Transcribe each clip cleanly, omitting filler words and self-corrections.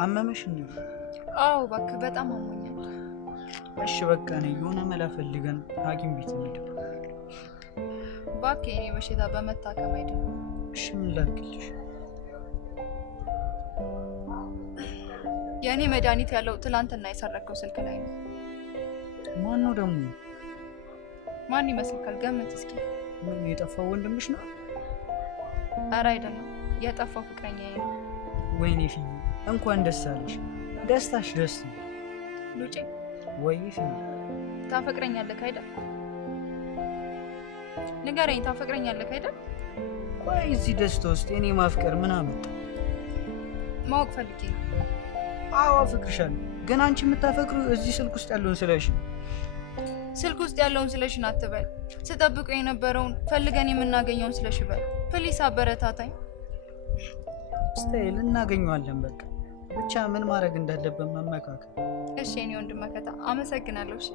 አመመሽ እንዴ? አዎ እባክህ በጣም አሞኛል። እሺ በቃ ነኝ የሆነ መላ ፈልገን ሐኪም ቤት እንሂድ። እባክህ የኔ በሽታ በመታከም አይደለም። እሺ ምን ላድርግልሽ? የኔ መድኃኒት ያለው ትላንትና የሰረከው ስልክ ላይ ነው። ማን ነው ደግሞ? ማን ይመስልካል? ገምት እስኪ። ምን የጠፋው ወንድምሽ ነው? ኧረ አይደለም፣ የጠፋው ፍቅረኛዬ ነው። ወይኔ ፊዬ እንኳን ደስ አለሽ። ደስታሽ ደስ ነው። ሉጬ ወይ ፊዬ ታፈቅረኛለህ አይደል? ንገረኝ፣ ታፈቅረኛለህ አይደል? ቆይ እዚህ ደስታ ውስጥ የኔ ማፍቀር ምን አመጣ? ማወቅ ፈልጌ ነው። አዎ አፈቅርሻለሁ፣ ግን አንቺ የምታፈቅሩ እዚህ ስልክ ውስጥ ያለውን ስለሽ። ስልክ ውስጥ ያለውን ስለሽን አትበል። ስጠብቀው የነበረውን ፈልገን የምናገኘውን ስለሽ በል። ፕሊስ አበረታታኝ። ስታይል እናገኘዋለን። በቃ ብቻ ምን ማድረግ እንዳለብን መመካከል። እሺ የኔ ወንድም መከታ አመሰግናለሁ። እሺ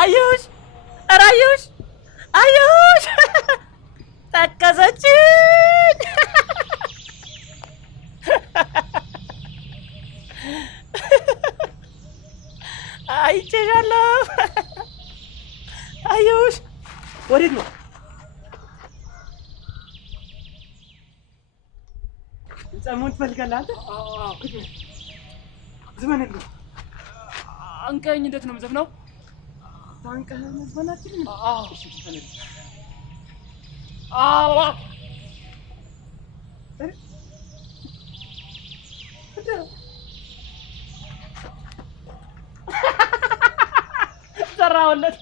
አዩሽ አራዩሽ አዩሽ ተከዘችን አይቼሻለሁ። አዩሽ ወዴት ነው? ጸሙን ትፈልጋለህ አንተ? ዝመንልኝ። አንቀኝ እንዴት ነው የምዘፍነው? ታንቀህ መዝፈናችን? አዎ እሺ ዝመንልኝ። አዎ ሰራውለት።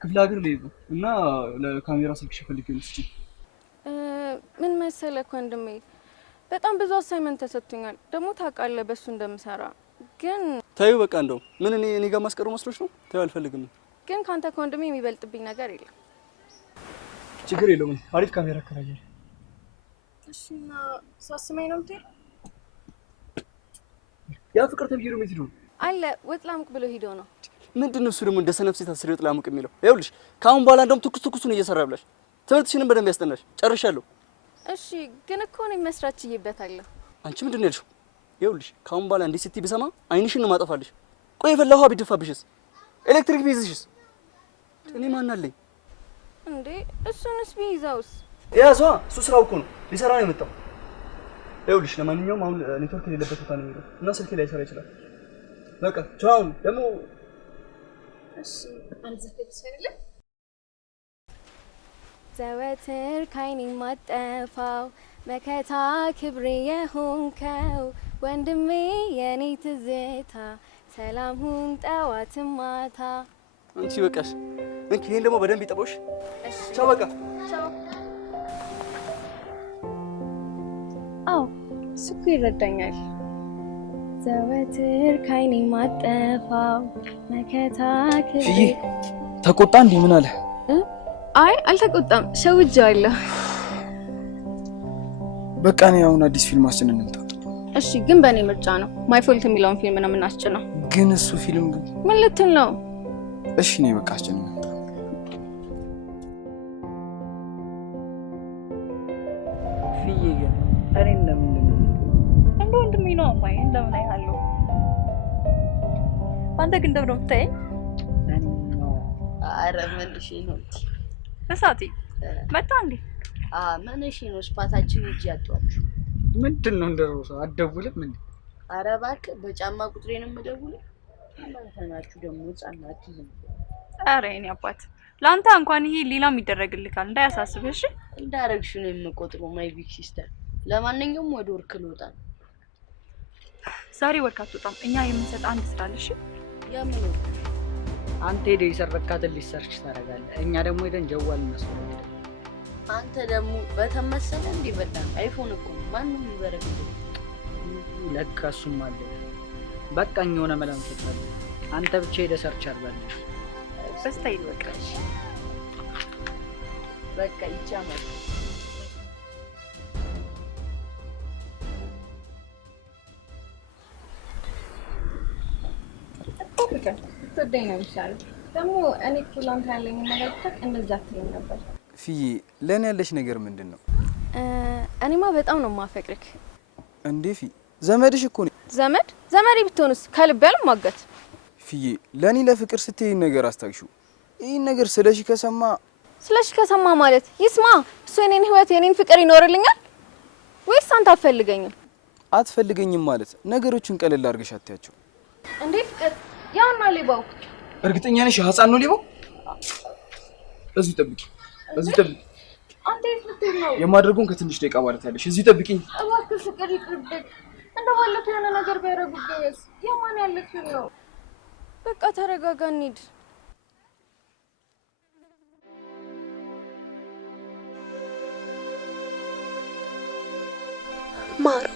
ክፍለ ሀገር ልሄድ ነው እና ለካሜራ ስልክሽ ፈልጌ ነው። እስኪ ምን መሰለህ ወንድሜ፣ በጣም ብዙ አሳይመንት ተሰጥቶኛል። ደግሞ ታውቃለህ በሱ እንደምሰራ። ግን ታዩ በቃ እንደው ምን እኔ ጋር ማስቀሩ መስሎሽ ነው? ታዩ አልፈልግም። ግን ካንተ ከወንድሜ የሚበልጥብኝ ነገር የለም። ችግር የለውም። አሪፍ ካሜራ አከራያለሁ። እሺና ሳስመኝ ነው የምትሄድ? ያ ፍቅር ተብዬ ነው የምትሄደው አለ ወጥ ላሙቅ ብሎ ሄዶ ነው። ምንድነው እሱ ደግሞ እንደ ሰነፍ ሴት አስሬ ወጥ ላሙቅ የሚለው? ይኸውልሽ ካሁን በኋላ እንደውም ትኩሱን እየሰራ ብላሽ ትምህርትሽንም በደንብ ያስጠናሽ። ጨርሻለሁ። እሺ ግን እኮ ነው መስራት ይይበታል። አንቺ ምንድነው ያልሽው? ይኸውልሽ ካሁን በኋላ እንዴ ስትይ ብሰማ አይንሽን ነው ማጠፋልሽ። ቆይ የፈላው ውሃ ቢደፋብሽስ? ኤሌክትሪክ ቢይዝሽስ? እኔ ማን አለኝ እንዴ? እሱንስ ቢይዛውስ? ያዟ እሱ ስራው እኮ ነው ሊሰራ ነው የመጣው። ይኸውልሽ ለማንኛውም አሁን ኔትወርክ የሌለበት ቦታ ነው የሚለው እና ስልኬ ላይ ሰራ ይችላል። በቃ ቻው ደግሞ እሺ አንዘፈልሽ አይደለ? ዘወትር ካይኔ ማጠፋው መከታ ክብሬ የሆንከው ወንድሜ የኔ ትዝታ ሰላም ሁን ጠዋት ማታ። አንቺ በቃሽ። ይሄን ደግሞ በደንብ ይጠቦሽ። ቻው በቃ ቻው። አዎ እሱ ይረዳኛል። ዘወትር ካይኔ ማጠፋው መከታ ክብሬ። ተቆጣ እንዴ? ምን አለ? አይ አልተቆጣም፣ ሸውጄዋለሁ። በቃ ነው አሁን አዲስ ፊልማችንን እንምጣ። እሺ ግን በእኔ ምርጫ ነው። ማይ ፎልት የሚለውን ፊልም ነው የምናስጭነው። ግን እሱ ፊልም ግን ምን ልትል ነው? እሺ ነው በቃ አስጭነው። ፊዬ ግን እኔ እንደምን እንደ ወንድሜ ነው አማዬ። እንደምን አይሃለሁ? አንተ ግን እንደምን ነው የምታየኝ? ኧረ መልሼ ነው እንጂ እሳቴ መጣ እንዴ? መልሼ ነው ስፓታችን እጅ ያጧችሁ። ምንድነው እንደሮሰ አትደውልም እንዴ? ኧረ እባክህ በጫማ ቁጥሬ ነው የምደውለው። እናንተ ናችሁ ደግሞ ጻናት ይዘን። ኧረ የኔ አባት ላንተ እንኳን ይሄ ሌላም ይደረግልካል እንዳያሳስብህ። እሺ እንዳረግሽ ነው የምቆጥረው ማይ ቢግ ሲስተር። ለማንኛውም ወደ ወርክ ልወጣ ነው። ዛሬ ወርክ አትወጣም። እኛ የምንሰጥ አንድ ስራ አለ። እሺ ያምን አንተ ሄደህ የሰረካትን ሊሰርች ታደርጋለህ። እኛ ደግሞ ሄደን ጀዋል እናስወርድ። አንተ ደግሞ በተመሰለ እንዴ በላን አይፎን እኮ ማንም ይበረክት። ለካ እሱም አለ። በቃኝ የሆነ መላ እንፈጥራለን። አንተ ብቻ ሄደህ ሰርች አድርጋለህ። በስታይ በቃ ይቻላል። ትወደኝ ነው የሚሻለው። ደግሞ እኔ እኮ ላንተ ያለኝ ነገር ብቻ እንደዛ አትለኝ ነበር። ፊዬ ለእኔ ያለሽ ነገር ምንድን ነው? እኔማ በጣም ነው የማፈቅርክ። እንዴ ፊ ዘመድሽ እኮ ነው። ዘመዴ ብትሆንስ ከልብ ያልማገት። ፊዬ ለእኔ ለፍቅር ስትይ ነገር አስታግሺው። ይህን ነገር ስለሽ ከሰማ ማለት ይስማ። እሱ የኔን ህይወት የኔን ፍቅር ይኖርልኛል ወይስ አንተ አትፈልገኝም? አትፈልገኝም ማለት ነገሮችን ቀለል አድርገሽ አትያቸው። እንዴ ፍቅር ያውና ሌባው። እርግጠኛ ነሽ ህፃን ነው ሌባው? እዚሁ ጠብቂ። አንተ የት ልትሄድ ነው? የማድረጉን ከትንሽ ደቂቃ ማለት ያለሽ እዚሁ ጠብቂኝ። እባክህ ፍቅር ይቅርብኝ። እንደባለፈው የሆነ ነገር ቢያደርጉብኝስ? የማን ያለክ ነው? በቃ ተረጋጋ እንሂድ። ማሩ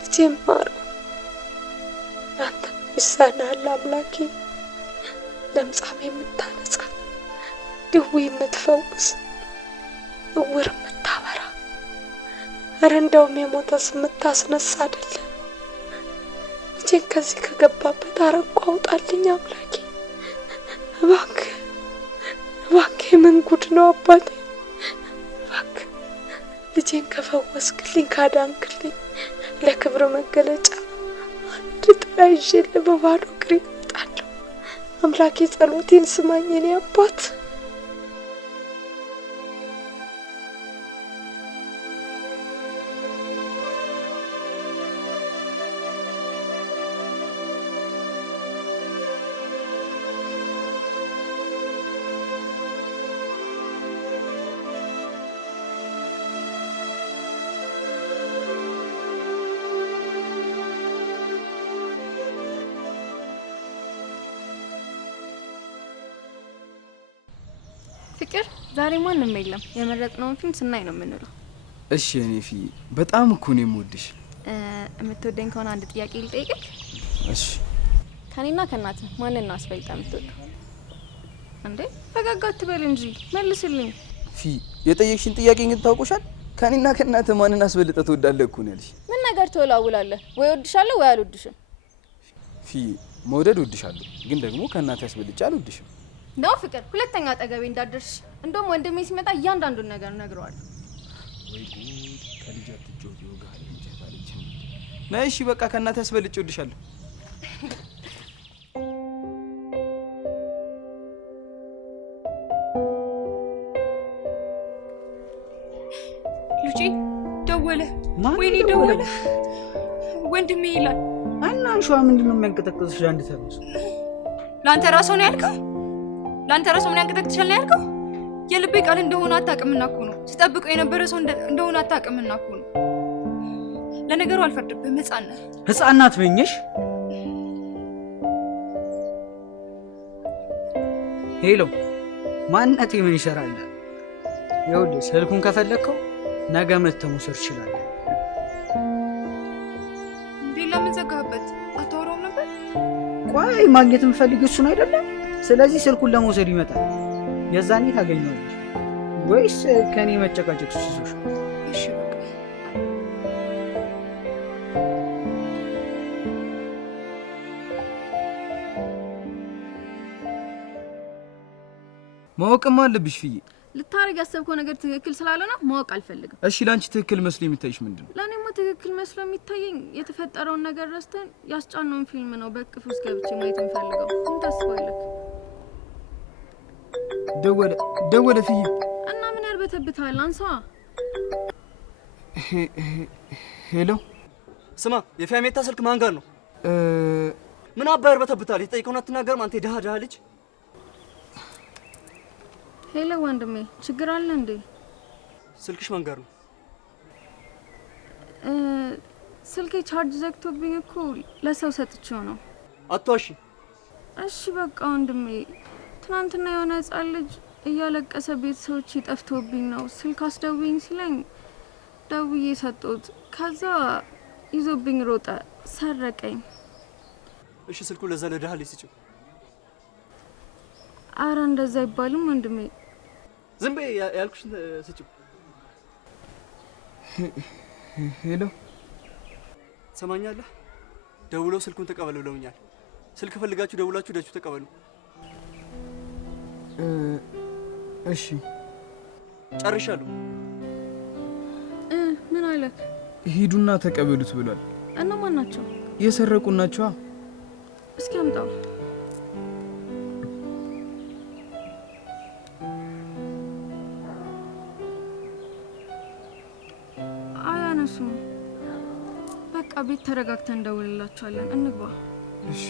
ልጄም ማሩ አንተ ይሳናል አምላኬ። ለምጻም የምታነጻ ድዊ የምትፈውስ እውር የምታበራ ኧረ እንደውም የሞተስ የምታስነሳ አይደለ። ልጄን ከዚህ ከገባበት አረንቋ አውጣልኝ አምላኬ። እባክህ ምን ጉድ ነው አባቴ። እባክህ ልጄን ከፈወስክልኝ ካዳንክልኝ ለክብር መገለጫ አንድ ጥላ ይዤልህ በባዶ እግሬ እመጣለሁ። አምላኬ ጸሎቴን ስማኝ የኔ አባት። ፍቅር ዛሬ ማንም የለም። የመረጥነውን ፊልም ስናይ ነው የምንለው። እሺ እኔ ፊዬ በጣም እኮ ነው የምወድሽ። የምትወደኝ ከሆነ አንድ ጥያቄ ልጠይቅህ። እሺ። ከኔና ከእናትህ ማንን ነው አስበልጣ የምትወደው? እንዴ ፈገግ አትበል እንጂ መልስልኝ። ፊ የጠየቅሽን ጥያቄ ግን ታውቆሻል። ከኔና ከእናትህ ማንን አስበልጠህ ትወዳለህ እኮ ነው ያልሽ። ምን ነገር ትወላውላለህ? ወይ ወድሻለሁ ወይ አልወድሽም። ፊ መውደድ ወድሻለሁ፣ ግን ደግሞ ከእናትህ አስበልጬ አልወድሽም። ነው ፍቅር፣ ሁለተኛ አጠገቤ እንዳደርሽ። እንደውም ወንድሜ ሲመጣ እያንዳንዱን ነገር ነግረዋለሁ። ወይ ጉድ! ከልጅ አትጫወት ይወጋል እንጂ ታለች። ነይ እሺ በቃ ከእናትህ አስበልጬ ወድሻለሁ። ልጄ ደወለ። ወይኔ ደወለ። ወንድሜ ይላል። አናንሿ ምንድነው የሚያንቀጠቅጥሽ? አንድ ተርስ ላንተ ራስህ ነው ያልከው? ላንተ ራስህ ምን ያንቀጠቅጥሻል ነው ያልከው? የልቤ ቃል እንደሆነ አታውቅምና እኮ ነው። ስጠብቀው የነበረ ሰው እንደሆነ አታውቅምና እኮ ነው። ለነገሩ አልፈርድብህም። ህፃናት በኝሽ። ሄሎ ማንነቴ ምን ይሰራል? ይኸውልህ ስልኩን ከፈለግከው ነገ መተህ መውሰድ ትችላለህ። እንዴ ለምን ዘጋህበት? አታወራውም ነበር? ቆይ ማግኘት የምፈልግ እሱን አይደለም። ስለዚህ ስልኩን ለመውሰድ ይመጣል። የዛኔ ታገኘዋለሽ። ወይስ ከኔ መጨቃጨቅ ሲሶሽ? እሺ በቃ ማወቅማ አለብሽ ፍዬ። ልታረግ ያሰብከው ነገር ትክክል ስላልሆነ ማወቅ አልፈልግም። እሺ ላንቺ ትክክል መስሎ የሚታይሽ ምንድነው? ለኔማ ትክክል መስሎ የሚታየኝ የተፈጠረውን ነገር ረስተን ያስጫነውን ፊልም ነው በቅፍ ውስጥ ገብቼ ማየት የምፈልገው። ምን ታስባለህ? ደወለ ፍዬ። እና ምን ያርበተብታል? አንሳዋ። ሄሎ ስማ፣ የፊያሜታ ስልክ ማን ጋር ነው? ምን አባ ያርበተብታል? የጠይቀውን አትናገርም አንተ ደሃ ልጅ። ሄሎ ወንድሜ፣ ችግር አለ እንዴ? ስልክሽ ማን ጋር ነው? ስልኬ ቻርጅ ዘግቶብኝ እኮ ለሰው ሰጥቼው ነው። አትዋሺ። እሺ በቃ ወንድሜ፣ ትናንትና የሆነ ህጻን ልጅ እያለቀሰ ቤተሰቦች ይጠፍቶብኝ ነው ስልክ አስደውይኝ ሲለኝ ደውዬ ሰጠሁት። ከዛ ይዞብኝ ሮጠ፣ ሰረቀኝ። እሺ ስልኩ ለዛ ለድሃ ልጅ ስጪው። አረ እንደዛ አይባልም ወንድሜ። ዝም በይ ያልኩሽን ስጪው። ሄሎ ሰማኛለህ? ደውለው ስልኩን ተቀበሉ ብለውኛል። ስልክ ፈልጋችሁ ደውላችሁ ሄዳችሁ ተቀበሉ። እሺ ጨርሻለሁ። ምን አለክ? ሂዱና ተቀበሉት ብሏል። እነማን ናቸው? የሰረቁ ናቸዋ። እስኪ አምጣው። አያነሱም። በቃ ቤት ተረጋግተን እንደውልላቸዋለን። እንግባ። እሺ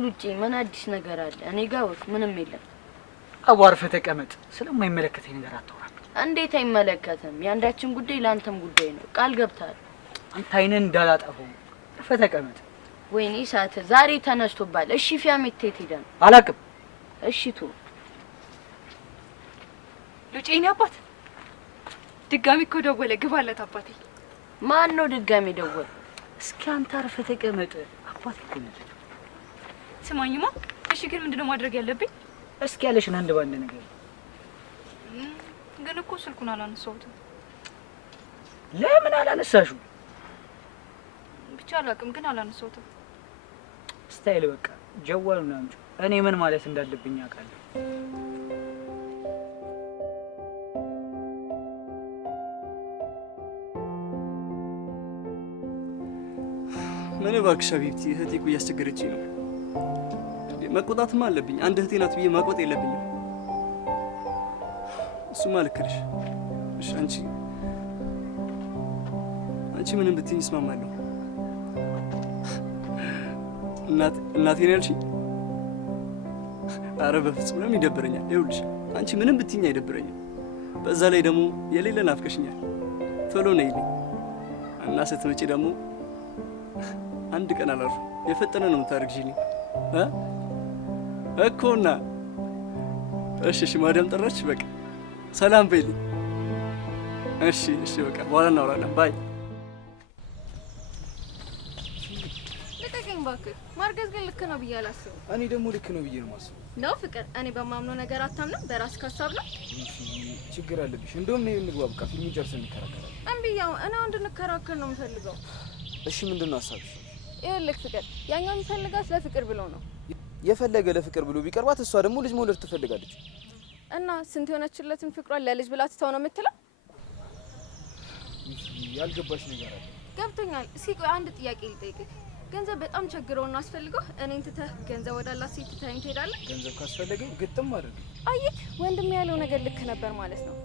ሉጪ ምን አዲስ ነገር አለ? እኔ ጋር ምንም የለም። አዋርፈ ተቀመጥ። ስለማይመለከተኝ ነገር አታውራ። እንዴት አይመለከትም? የአንዳችን ጉዳይ ለአንተም ጉዳይ ነው። ቃል ገብታል። አንተ አይነን እንዳላጠፈው አርፈ ተቀመጥ። ወይኔ ሳተ ዛሬ ተነስቶባል። እሺ ፊያሜት የት ሄደ ነው? አላቅም። እሺ ቱ ሉጪኔ አባት ድጋሚ እኮ ደወለ። ግባለት አባቴ። ማን ነው ድጋሚ ደወለ? እስኪ አንተ አርፈ ተቀመጥ። አባቴ እኮ ነው። ስማኝማ። እሺ ግን ምንድነው ማድረግ ያለብኝ? እስኪ ያለሽን አንድ ባንድ ነገር። ግን እኮ ስልኩን አላነሳሁትም። ለምን አላነሳሽው? ብቻ አላውቅም፣ ግን አላነሳሁትም። ስታይል በቃ ጀዋሉን አምጪ። እኔ ምን ማለት እንዳለብኝ አውቃለሁ። ምን እባክሽ ሀቢብቲ፣ እህቴ እኮ እያስቸገረችኝ ነው። መቆጣትማ አለብኝ። አንድ እህቴ ናት ብዬ ማቆጥ የለብኝም። እሱማ ልክ ነሽ። እሺ አንቺ ምንም ብትይኝ እስማማለሁ። እናቴ ነው ያልሽኝ? ኧረ በፍጹም ለምን ይደብረኛል? ይኸውልሽ አንቺ ምንም ብትይኝ አይደብረኝም። በዛ ላይ ደግሞ የሌለ ናፍቀሽኛል። ቶሎ ነይልኝ እና ስትመጪ ደግሞ አንድ ቀን አላርፍም። የፈጠነ ነው የምታደርግሽልኝ እኮና። እሺ ማዳም ጠራች። በቃ ሰላም በይልኝ። እሺ በቃ በኋላ እናወራለን። ባይ። ልቀቀኝ እባክህ። ማርገዝ ግን ልክ ነው ብዬ አላስብም። እኔ ደግሞ ልክ ነው ብዬ ነው የማስበው። ነው ፍቅር፣ እኔ በማምነው ነገር አታምንም? በራስህ ሀሳብ ነው። ችግር አለብሽ። እንደውም ነው እንግባ። በቃ ፊልም ጨርሰን እንከራከራለን። እምቢያው እኔ እንድንከራከር ነው የምፈልገው። እሺ ምንድን ነው ሀሳብሽ? ይኸውልህ ፍቅር፣ ያኛው የሚፈልጋት ለፍቅር ብሎ ነው። የፈለገ ለፍቅር ብሎ ቢቀርባት እሷ ደግሞ ልጅ መውለድ ትፈልጋለች። እና ስንት የሆነችለትን ፍቅሯን ለልጅ ብላ ትተው ነው የምትለው? ያልገባሽ ነገር አለ። ገብቶኛል። እስኪ ቆይ አንድ ጥያቄ ልጠይቅህ። ገንዘብ በጣም ቸግረውና አስፈልገው እኔን ትተህ ገንዘብ ወዳላት ሴት ትተኸኝ ትሄዳለህ? ገንዘብ ካስፈለገ ግጥም አድርግ። አየህ ወንድም ያለው ነገር ልክ ነበር ማለት ነው።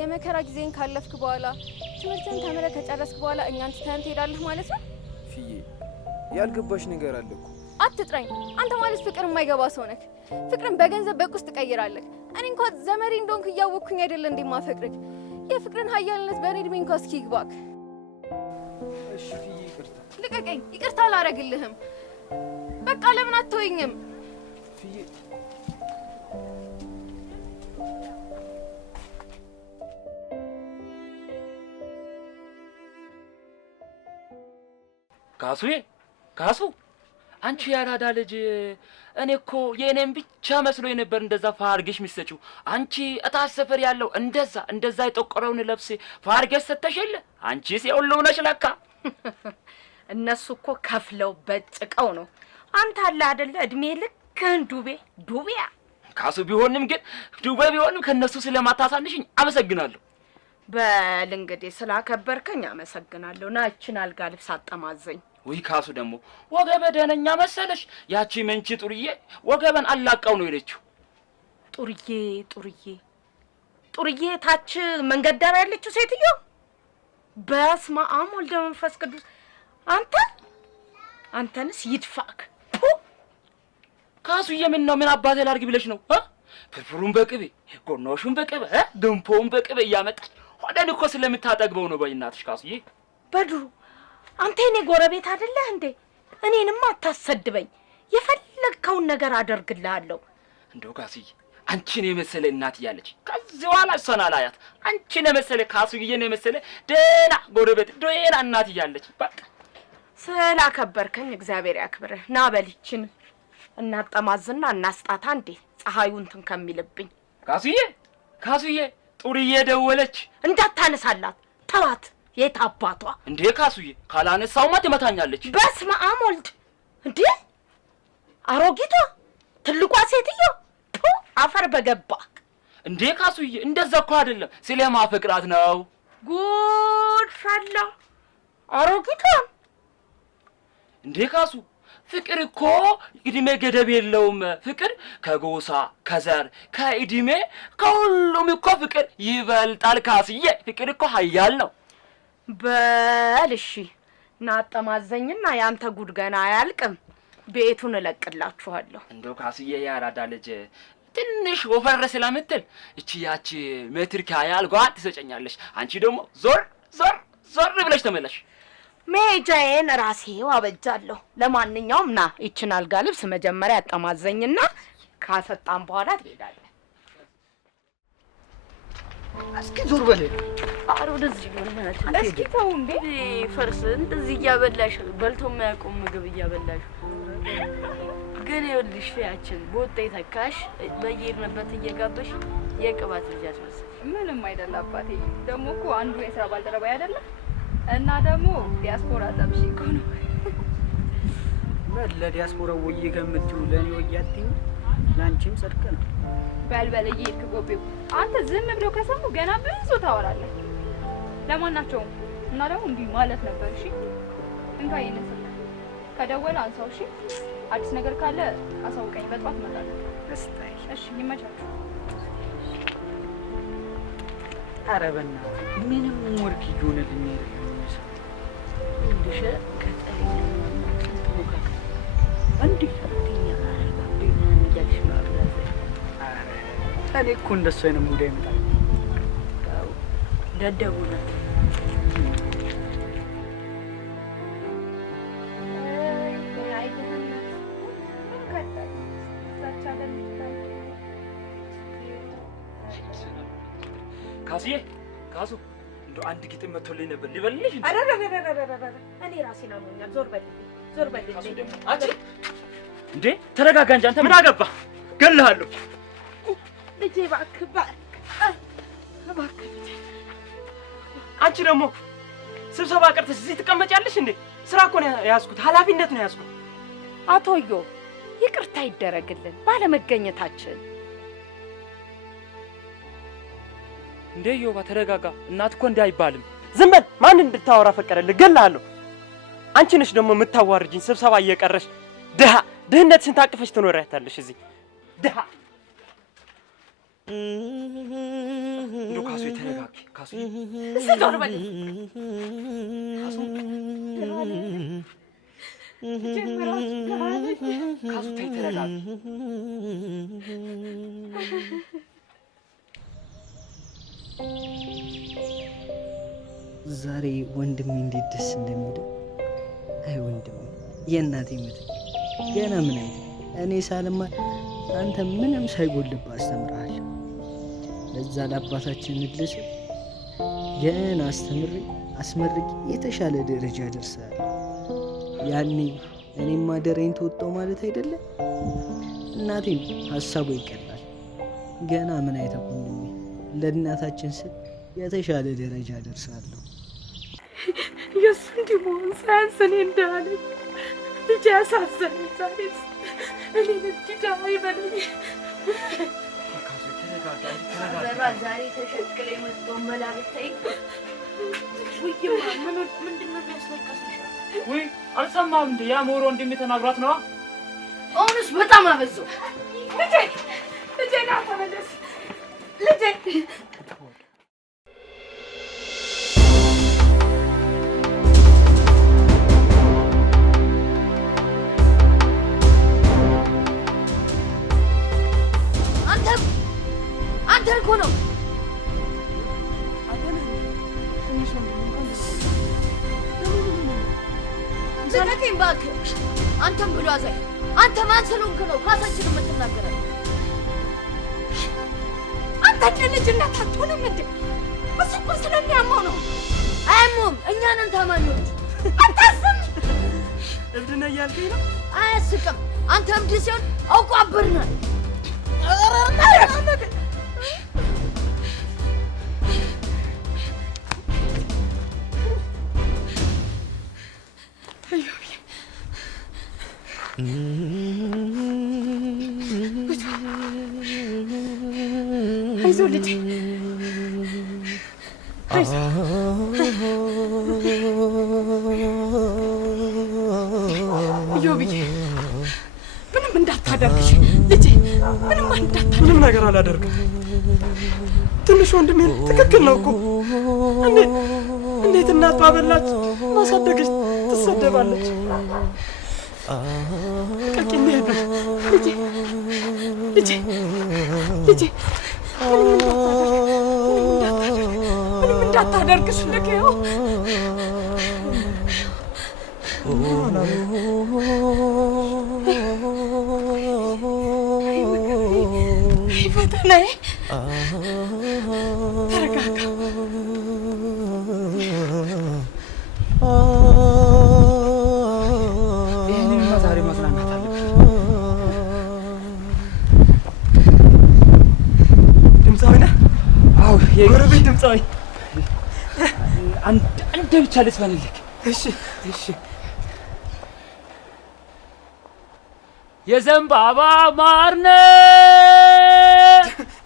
የመከራ ጊዜን ካለፍክ በኋላ ትምህርትን ተምረህ ከጨረስክ በኋላ እኛን ትተኸን ትሄዳለህ ማለት ነው። ፍዬ ያልገባሽ ነገር አለ እኮ። አትጥራኝ። አንተ ማለት ፍቅር የማይገባ ሰው ነህ። ፍቅርን በገንዘብ በቁስ ትቀይራለህ። እኔ እንኳን ዘመዴ እንደሆንክ እያወቅኩኝ አይደለ እንደማፈቅርህ። የፍቅርን ኃያልነት በእኔ እድሜ እንኳን እስኪ ይግባክ። እሺ ፍዬ ይቅርታ። ልቀቀኝ። ይቅርታ አላረግልህም። በቃ ለምን አትወኝም? ፍዬ ካሱ አንቺ ያራዳ ልጅ፣ እኔ እኮ የእኔም ብቻ መስሎ የነበር እንደዛ ፋርገሽ ሚሰጪው። አንቺ እታች ሰፈር ያለው እንደዛ የጠቆረውን ለብሴ ፋርገሽ ሰተሽለ። አንቺስ የሁሉም ነሽ ለካ። እነሱ እኮ ከፍለው በጭቀው ነው። አንተ አለ አይደለ እድሜ ልክህን ዱቤያ። ካሱ ቢሆንም ግን ዱቤ ቢሆንም ከነሱ ስለማታሳንሽኝ አመሰግናለሁ። በል እንግዲህ ስላከበርከኝ አመሰግናለሁ። ናችን አልጋ ልብስ አጠማዘኝ። ወይ ካሱ ደግሞ ወገበ ደነኛ መሰለሽ። ያቺ መንቺ ጡርዬ ወገበን አላቀው ነው የለችው። ጡርዬ ታች መንገድ ዳር ያለችው ሴትዮ። በስመ አብ ወልደ መንፈስ ቅዱስ። አንተንስ ይድፋክ። ካሱ ምን አባቴ ላድርግ ብለሽ ነው? ፍርፍሩን በቅቤ ጎኖሹን በቅቤ ገንፎውን በቅቤ እያመጣች ሆደን እኮ ስለምታጠግበው ነው። በእናትሽ ካሱዬ በድሩ አንተ የኔ ጎረቤት አይደለህ እንዴ? እኔንም አታሰድበኝ። የፈለግከውን ነገር አደርግልሃለሁ። እንደው ካስዬ አንቺን የመሰለ እናት እያለች ከዚህ በኋላ እሷን አላያት። አንቺን የመሰለ ካሱዬን የመሰለ ደህና ጎረቤት ደህና እናት እያለች በቃ ስላከበርከኝ እግዚአብሔር ያክብርህ። ና በልችን እናጠማዝና እናስጣታ እንዴ ፀሐዩ እንትን ከሚልብኝ። ካሱዬ ጡርዬ ደወለች። እንዳታነሳላት ተዋት። የት አባቷ እንዴ ካሱዬ ካላነሳውማ ትመታኛለች። በስመ አብ ወልድ እንዴ አሮጊቷ ትልቋ ሴትዮ አፈር በገባ እንዴ ካሱዬ እንደዛ እኮ አይደለም ስለማፈቅራት ነው። ጉድ ፈላ አሮጊቷ እንዴ ካሱ ፍቅር እኮ እድሜ ገደብ የለውም። ፍቅር ከጎሳ ከዘር ከእድሜ ከሁሉም እኮ ፍቅር ይበልጣል። ካስዬ ፍቅር እኮ ኃያል ነው። በል እሺ ናጠማዘኝና ያንተ ጉድ ገና አያልቅም። ቤቱን እለቅላችኋለሁ። እንደው ካስዬ ያራዳ ልጅ ትንሽ ወፈር ስለምትል እቺ ያቺ ሜትር ከያል ጓት ትሰጨኛለሽ። አንቺ ደግሞ ዞር ብለሽ ተመለሽ። ሜጃዬን ራሴው አበጃለሁ። ለማንኛውም ና ይችን አልጋ ልብስ መጀመሪያ አጠማዘኝና ካሰጣን በኋላ ትሄዳለህ። እስኪ ዞር በል። ኧረ ወደዚህ በእናትህ እስኪ ተው እንዴ ፈርስ እንደዚህ እያበላሽ በልቶ የማያውቀውን ምግብ እያበላሽ ግን ይኸውልሽ ያችን በወጣ ተካሽ በየሄድንበት እየጋበሽ የቅባት ልጅ አስመሰልሽ። ምንም አይደል አባቴ። ደግሞ እኮ አንዱ የስራ ባልደረባ አይደለ እና ደግሞ ዲያስፖራ ጠብሽ እኮ ነው። ለዲያስፖራው ወይ ከምትዩ ለኔ ወያትኝ ላንቺም ጽድቅ ነው። በልበል እየሄድክ ጎቤው አንተ ዝም ብለው ከሰሙ ገና ብዙ ታወራለህ። ለማናቸውም እና ደግሞ እንዲህ ማለት ነበር። እሺ እንካ ይነስ ከደወለ አንሳው። እሺ አዲስ ነገር ካለ አሳውቀኝ። በጧት እመጣለሁ። እሺ ይመቻችሁ። ኧረ በእናትህ ምንም ወርቅ ይሆንልኝ አይደለም እንድሽ ከጠሪኛ ተሞካ እንዴ ፈርተኛ አልባቤና እንጃልሽ ማብራዘ እኔ እኮ እንደሱ አይነት ሙድ አይመጣም። ታው ደደቡና ካሱ እንደው አንድ ግጥም መጥቶልኝ ነበር ሊበልልሽ። አረረረረረ እኔ ራሴን አሞኛል። ዞር በል ካሱ ደግሞ አንቺ እንዴ ተረጋጋ እንጂ አንተ ምን አገባ? ገልሃለሁ። ልጄ እባክህ አንቺ ደግሞ ስብሰባ ቀርተሽ እዚህ ትቀመጫለሽ እንዴ? ስራ እኮ ነው ያዝኩት፣ ኃላፊነት ነው ያዝኩት። አቶዮ ይቅርታ ይደረግልን ባለመገኘታችን። እንዴ ዮባ ተረጋጋ። እናት እኮ እንዲህ አይባልም። ዝም በል። ማን እንድታወራ ፈቀደልህ? ገልሃለሁ። አንቺ ነሽ ደግሞ የምታዋርጂኝ። ስብሰባ እየቀረሽ ድህነትሽን ታቅፈሽ ትኖሪያታለሽ እዚህ ድሃ። እንደው ካሱ ተረጋጊ። ካሱ ዞር በል። ካሱ ተረጋጊ። ዛሬ ወንድሜ እንዴት ደስ እንደሚለው። አይ ወንድሜ የእናቴ ምትክ ገና ምን አይነት እኔ ሳልማር አንተ ምንም ሳይጎልብህ አስተምረሃል። ለዛ ለአባታችን ልጅ ገና አስመርቄ የተሻለ ደረጃ ደርሰሃል። ያኔ እኔም ማደረኝ ተወጣው ማለት አይደለም። እናቴም ሀሳቡ ይቀላል። ገና ምን አይተህ ወንድሜ ለእናታችን ስል የተሻለ ደረጃ ደርሳለሁ። የእሱ እንዲህ መሆን ሳያንስ እኔ እንዳለኝ ልጄ ያሳዘነኝ። ዛሬስ እኔን እንዲህ ደሃ ይበለኝ። ዛሬ ተሸክለ የመጣው መላ ብታይ ውይማ ምንድን ነው የሚያስለቅስሽ? ወይ አልሰማህም እንዴ? ያ ሞሮ እንደሚተናግሯት ነው። አሁንስ በጣም አበዛው። ልጄ ና ተመለስ ልጄ። አንተ እኮ ነው ልቀቀኝ እባክህ። አንተም ብሎ አዛኝ። አንተ ማን ስለሆንክ ነው ራሳችን የምትናገረው? አንተ እንደ ልጅነት አትሆንም እንዴ? እሱ እኮ ስለሚያመው ነው። አያመውም፣ እኛ ነን ታማኞች። አታስም። እብድ ነህ እያልከኝ ነው? አያስቅም። አንተ እብድ ሲሆን አውቆ አበርናል። አይዞህ ልጅ ዮብዬ፣ ምንም እንዳታደርግሽ ልጄ፣ ምንም ነገር አላደርግም። ትንሽ ወንድሜ ትክክል ነው እኮ። እንዴት እናት ባበላች ማሳደግሽ ትሰደባለች። ቀቂ እንሄድ ነው ልጄ፣ ልጄ ምንም እንዳታደርግሽ ልኬው ፈተናዬ ተረጋጋ። ይህንንማ ዛሬ ማጽናናት አለብን። ድምፃዊ ነህ? አዎ፣ ጎረቤት ድምፃዊ። አንድ ብቻ ልትበልልህ። እሺ እሺ። የዘንባባ ማርነ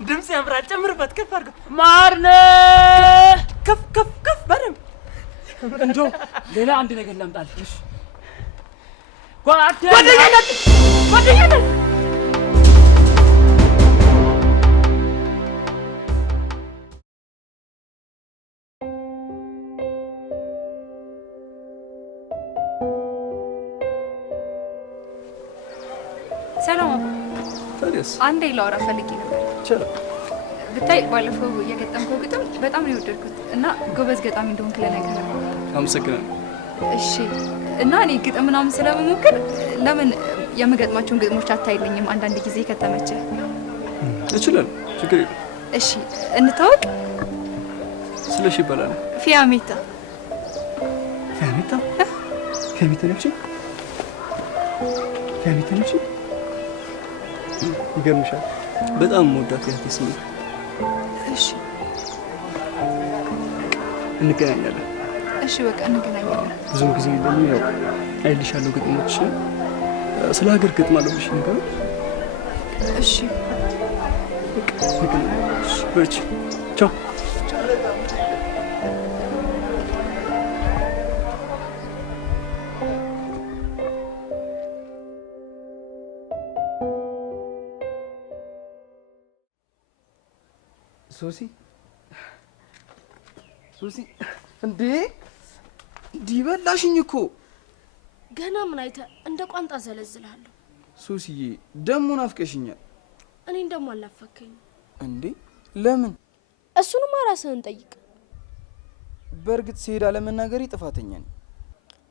ድምፅ ያምራል። ጨምርበት፣ ከፍ አድርገው። ማርነ ከፍ ከፍ ከፍ በደምብ። እንደው ሌላ አንድ ነገር ላምጣልሽ። ጓደኛነት ሰላም አባ። ታዲያስ? አንዴ ላወራ ፈልጌ ነበር። ብታይ ባለፈው የገጠምከው ግጥም በጣም ነው የወደድኩት እና ጎበዝ ገጣሚ እንደሆንክ ልነግርህ ነበር። አመሰግናለሁ። እሺ። እና እኔ ግጥም ምናምን ስለምሞክር ለምን የምገጥማቸውን ግጥሞች አታይልኝም? አንዳንድ ጊዜ ከተመቸ እችላለሁ፣ ችግር የለም። እሺ፣ እንታወቅ። ስለሽ ይባላል። ፊያሜታ። ፊያሜታ? ፊያሜታ ነች? ፊያሜታ ነች? ይገርምሻል፣ በጣም የምወዳት ያቴ ስም ነው። እሺ፣ እንገናኛለን። እሺ፣ በቃ እንገናኛለን። ብዙም ጊዜ ደግሞ ያው አይልሻለሁ ግጥሞች ስለ ሀገር ገጥማለሁ ብሽ ነገር። እሺ፣ በርቺ። ቻው። ሶሲ ሶሲ፣ እንዴ እንዲህ በላሽኝ እኮ። ገና ምን አይተህ እንደ ቋንጣ ዘለዝልሃለሁ። ሶሲዬ ደሞ ናፍቀሽኛል። እኔን ደግሞ አልናፈከኝም እንዴ ለምን? እሱንማ ራስህን ጠይቅ። በእርግጥ ሲሄድ አለመናገሬ ጥፋተኛ ነኝ።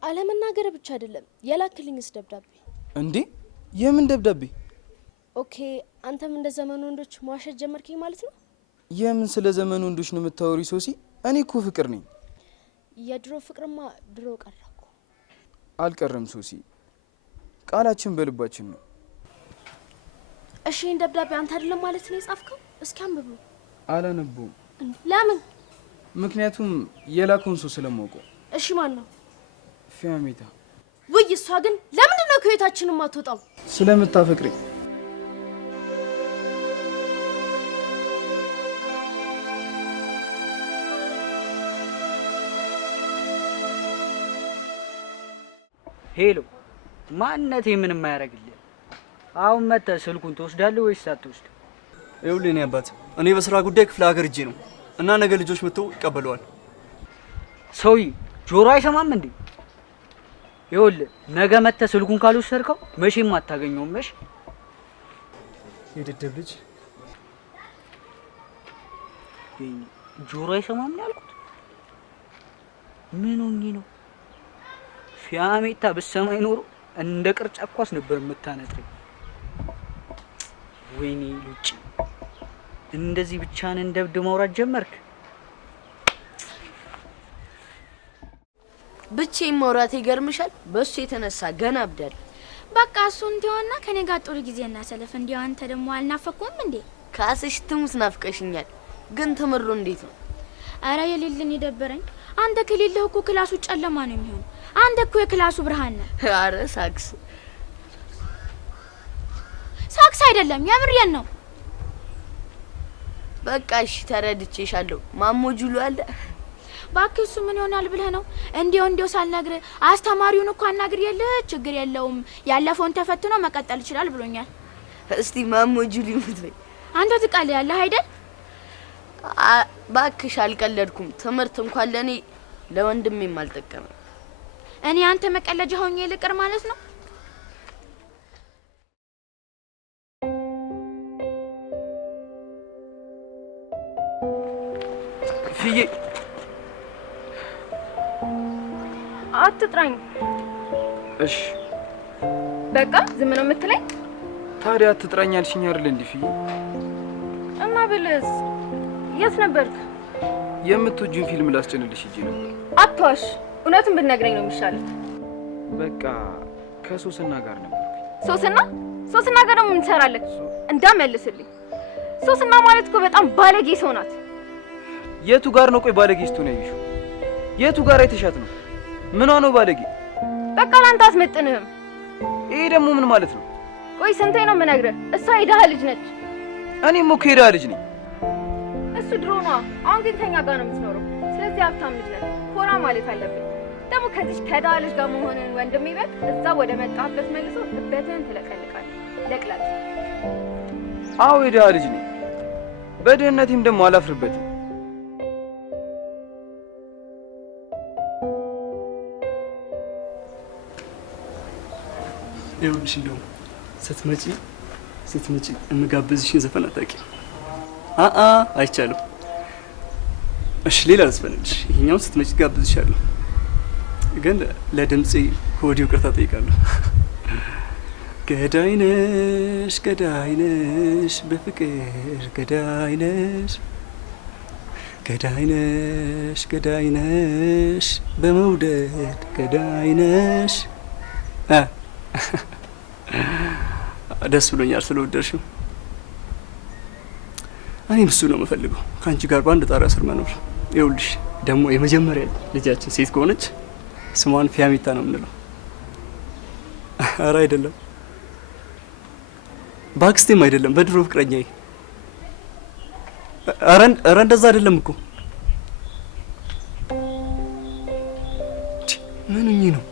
አለመናገር ብቻ አይደለም የላክልኝስ ደብዳቤ። እንዴ የምን ደብዳቤ? ኦኬ፣ አንተም እንደ ዘመኑ ወንዶች መዋሸት ጀመርከኝ ማለት ነው? የምን ስለ ዘመኑ ወንዶች ነው የምታወሪ ሶሲ? እኔ እኮ ፍቅር ነኝ። የድሮ ፍቅርማ ድሮ ቀረ እኮ። አልቀረም ሶሲ፣ ቃላችን በልባችን ነው። እሺ፣ ይህን ደብዳቤ አንተ አይደለም ማለት ነው የጻፍከው? እስኪ አንብቡ። አላነበውም። ለምን? ምክንያቱም የላከውን ሰው ስለማውቀው። እሺ፣ ማን ነው? ፊያሜታ። ውይ፣ እሷ ግን ለምንድን ነው ከቤታችን የማትወጣው? ስለምታፈቅረኝ። ሄሎ፣ ማንነቴ ምንም አያደርግልህ። አሁን መተህ ስልኩን ትወስዳለህ ወይስ አትወስድ? ይኸውልህ የእኔ አባት፣ እኔ በስራ ጉዳይ ክፍለ ሀገር ሂጄ ነው እና ነገ ልጆች መጥተው ይቀበለዋል። ሰውዬ ጆሮ አይሰማም እንዴ? ይኸውልህ ነገ መተህ ስልኩን ካልወሰድከው መቼም አታገኘውም። እሺ? የደደብ ልጅ ጆሮ አይሰማም ነው ያልኩት። ምን ሆኜ ነው? ፊያሜታ ብትሰማኝ ኖሮ እንደ ቅርጫ ኳስ ነበር የምታነጥረኝ። ወይኔ ሉጭ፣ እንደዚህ ብቻህን እንደ እብድ ማውራት ጀመርክ? ብቻዬን ማውራት ይገርምሻል። በሱ የተነሳ ገና አብዳለሁ። በቃ እሱ እንዲሆንና ከኔ ጋር ጥሩ ጊዜ እናሳልፍ። እንዲያው አንተ ደግሞ አልናፈኩም እንዴ? ካስሽ ትሙት ናፍቀሽኛል። ግን ትምሩ እንዴት ነው? አረ የሌለን የደበረኝ። አንተ ከሌለህ እኮ ክላሱ ጨለማ ነው የሚሆነው። አንተ እኮ የክላሱ ብርሃን ነህ። አረ ሳክስ ሳክስ አይደለም የምሬን ነው። በቃ እሺ ተረድቼሻለሁ። ማሞ ጁሉ አለ። ባክህ እሱ ምን ይሆናል ብለህ ነው? እንዲያው ሳልነግርህ አስተማሪውን እኮ አናግር የለ ችግር የለውም ያለፈውን ተፈትኖ መቀጠል ይችላል ብሎኛል። እስቲ ማሞ ጁሉ ይሙት በይ። አንተ ትቀልዳለህ አይደል? ባክሽ አልቀለድኩም። ትምህርት እንኳን ለኔ ለወንድሜም አልጠቀመም። እኔ አንተ መቀለጃ ሆኜ ልቅር ማለት ነው? ፍዬ አትጥራኝ። እሺ በቃ ዝም ነው የምትለኝ? ታዲያ አትጥራኝ አልሽኝ አይደል እንዴ ፍዬ? እና ብልስ የት ነበርክ? የምትወጂውን ፊልም ላስጭንልሽ ሂጂ ነበር። አትዋሽ፣ እውነቱን ብትነግረኝ ነው የሚሻለው። በቃ ከሶስና ጋር ነበር። ሶስና ጋር ደግሞ ምን ትሰራለች? እንዳመልስልኝ። ሶስና ማለት እኮ በጣም ባለጌ ሰው ናት። የቱ ጋር ነው? ቆይ ባለጌ ስትሆን ያየሽው የቱ ጋር አይተሻት ነው? ምኗ ነው ባለጌ? በቃ ላንተ አስመጥንህም። ይሄ ደግሞ ምን ማለት ነው? ቆይ ስንቴ ነው የምነግርህ? እሷ የድሃ ልጅ ነች። እኔም እኮ የድሃ ልጅ ነኝ። እሱ ድሮ ነዋ። አሁን ግን ከኛ ጋር ነው የምትኖረው። ስለዚህ ሀብታም ልጅ ነን፣ ኮራ ማለት አለብን። ደግሞ ከዚህ ከድሃ ልጅ ጋር መሆንን ወንድሜ በት እዛ ወደ መጣበት መልሶ እበትህን ትለቀልቃለህ። ለቅላቅ። አዎ የድሃ ልጅ ነኝ። በድህነቴም ደግሞ አላፍርበትም። ይኸውልሽ እንደውም ስትመጪ የምጋብዝሽን ዘፈን አታውቂም? አይቻልም። እሺ ሌላ ልስፈንልሽ። ይሄኛውን ስትመጪ ጋብዝሻለሁ፣ ግን ለድምጼ ከወዲሁ ይቅርታ ጠይቃለሁ። ገዳይነሽ ገዳይነሽ በፍቅር ገዳይነሽ ገዳይነሽ ገዳይነሽ በመውደድ ገዳይነሽ። ደስ ብሎኛል ስለወደድሽው። እኔም እሱ ነው የምፈልገው፣ ከአንቺ ጋር በአንድ ጣሪያ ስር መኖር። ይኸውልሽ ደግሞ የመጀመሪያ ልጃችን ሴት ከሆነች ስሟን ፊያሜታ ነው የምንለው። ኧረ አይደለም፣ በአክስቴም አይደለም፣ በድሮ ፍቅረኛዬ። ኧረ እንደዛ አይደለም እኮ። ምንኝ ነው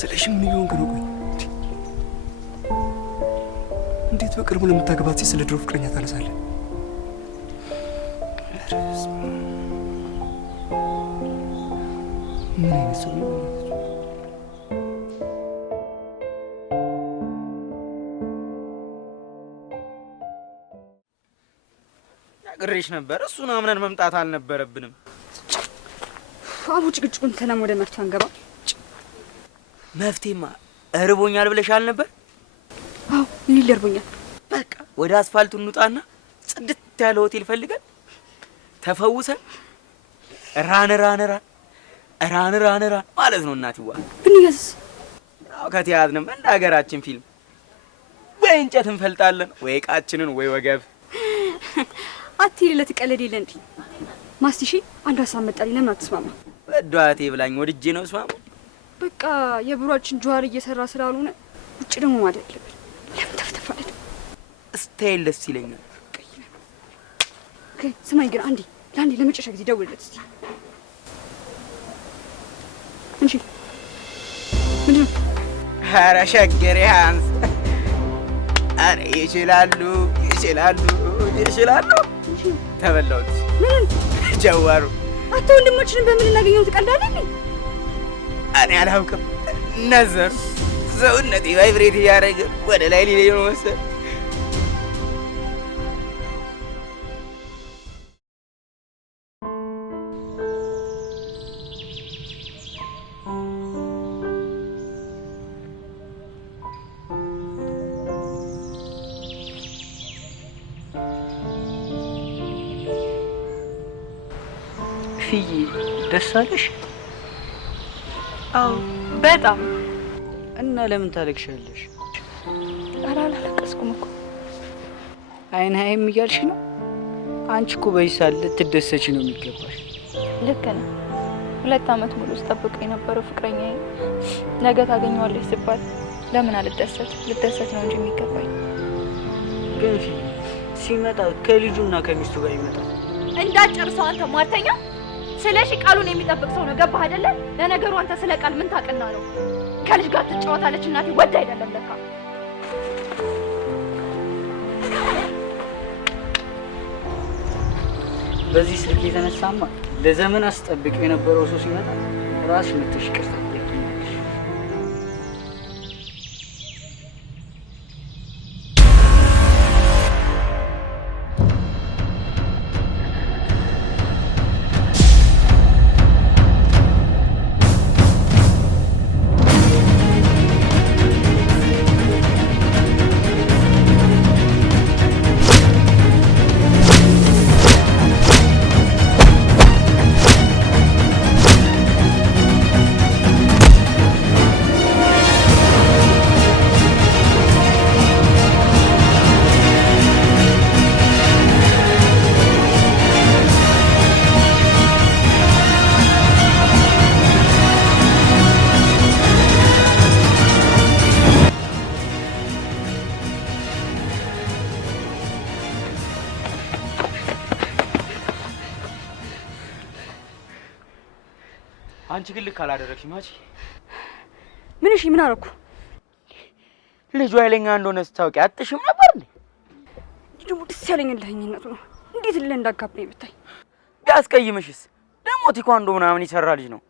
ስለሽ? ምን ይሆን ግን? ቆይ እንዴት በቅርቡ ለምታገባት ሴት ስለ ድሮ ፍቅረኛ ታነሳለህ? ምን አይነት ሰው ነው? ነግሬሽ ነበር። እሱን አምነን መምጣት አልነበረብንም። አቡ ጭቅጭቁን ተለም ወደ መፍትሄ አንገባ። መፍትሄማ እርቦኛል ብለሽ አልነበር? አዎ ይል እርቦኛል። በቃ ወደ አስፋልቱ እንውጣና ጽድት ያለ ሆቴል ፈልገን ተፈውሰን ራን ማለት ነው። እናትዋ ብንያዝስ? ያው ከተያዝንም እንደ ሀገራችን ፊልም ወይ እንጨት እንፈልጣለን ወይ ዕቃችንን ወይ ወገብ። አትይለት ቀለድ የለ እንዴ ማስቲሺ። አንድ ሀሳብ መጣልኝ። ለምን አትስማማ? ወዷቴ ብላኝ ወድጄ ነው ስማማ። በቃ የብሯችን ጀዋር እየሰራ ስላልሆነ ውጭ ደግሞ ማለት አለብን። ለምን ተፍተፋለት? ስታይል ደስ ይለኛል። ኦኬ ስማኝ ግን አንዴ ለመጨረሻ ጊዜ ደውልለት እስቲ። እንጂ ምንድን ነው? ኧረ ሸገሬ ሃንስ፣ ኧረ ይችላሉ። ተበላሁት። ምን ጀዋሩ አቶ ወንድሞችንን በምን እናገኘው? ትቀልዳለህ? እኔ አላውቅም። ነዘር ሰውነቴ ቫይብሬት እያደረገ ወደ ላይ ሊለኝ ነው መሰል። ፊዬ ደስ አለሽ? አዎ በጣም። እና ለምን ታለቅሻለሽ? አላለቀስኩም እኮ። አይን እያልሽ ነው? አንቺ እኮ በዚህ ሰዓት ልትደሰቺ ነው የሚገባሽ። ልክ ነህ። 2 ዓመት ሙሉ ስጠብቅ የነበረው ፍቅረኛዬ ነገ ታገኘዋለች ሲባል ለምን አልደሰት? ልደሰት ነው እንጂ የሚገባኝ። ግን ፊዬ ሲመጣ ከልጁና ከሚስቱ ጋር ይመጣል። እንዳትጨርሰው አንተ ሟርተኛ። ስለሺ ቃሉን የሚጠብቅ ሰው ነው። ገባህ አይደለ? ለነገሩ አንተ ስለ ቃል ምን ታውቅና ነው? ከልጅ ጋር ትጫወታለች እናቴ። ወድ አይደለም ለካ። በዚህ ስልክ የተነሳማ ለዘመን አስጠብቅ የነበረው ሰው ሲመጣ ራስሽ መተሽ ይቅርታ ትጠይቂኛለሽ። አንቺ ግን ልክ አላደረግሽም ማጂ። ምን? እሺ ምን አደረኩ? ልጁ ኃይለኛ እንደሆነ ስታውቂ አጥሽም ነበር እንዴ? ደግሞ ደስ ያለኝ ለህኝነቱ ነው። እንዴት እንዳጋባኝ ብታይ። ቢያስቀይምሽስ? ደግሞ ቲኳንዶ ምናምን ይሰራ ልጅ ነው።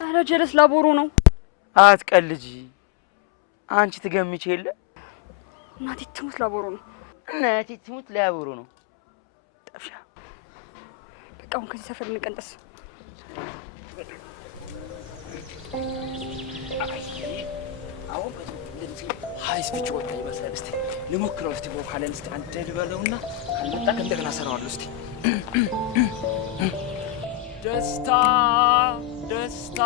ኧረ ጀለስ ላቦሮ ነው። አትቀልጂ። አንቺ ትገምቼ የለ እናቴ ትሙት ላቦሮ ነው። እናቴ ትሙት ላቦሮ ነው። ጠፍሻ። በቃ አሁን ከዚህ ሰፈር እንቀንጠስ። አሁን ሀይስ ፍጭ ወጣ ይመስላል። እስቲ ልሞክረው። እስቲ በኋላ እስቲ አንድ ልበለውና ካልመጣ እንደገና ሰራዋለሁ። እስቲ ደስታ ደስታ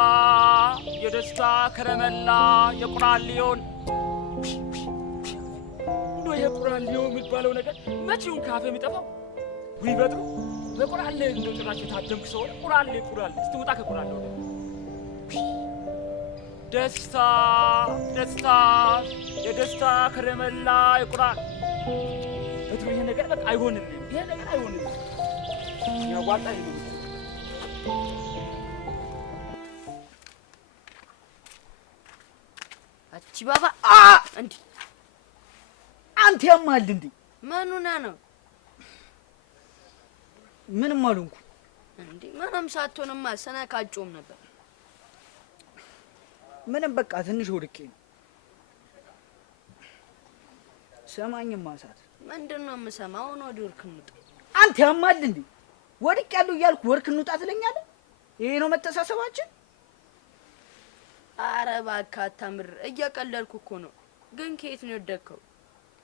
የደስታ ከረመላ የቁራሊዮን እንደው የቁራሊዮ የሚባለው ነገር መቼውን ካፌ የሚጠፋው ወይ በጥሩ በቁራሌ እንደው ጭራሽ የታደምክ ሰው ቁራሌ እስቲ ውጣ ከቁራሌ ወደ ደስታ ደስታ የደስታ ከረመላ የቁራል በጥሩ ይሄ ነገር በቃ አይሆንም። ይሄ ነገር አይሆንም። ያዋጣ ይሄ አቺ ባባ እንዴ አንተ ያማል እንዴ? ምኑና ነው? ምንም አልሆንኩ እንዴ። ምንም ሳትሆንማ ሰነካጮም ነበር። ምንም በቃ ትንሽ ወድቄ ነው። ሰማኝማ ሳት ምንድነው የምሰማው? ነው ወርክ እንውጣ። አንተ ያማል እንዴ? ወድቅ ያለው እያልኩ ወርክ እንውጣ ትለኛለህ? ይሄ ነው መተሳሰባችን? አረ እባክህ አታምር። እየቀለድኩ እኮ ነው። ግን ከየት ነው የወደቅከው?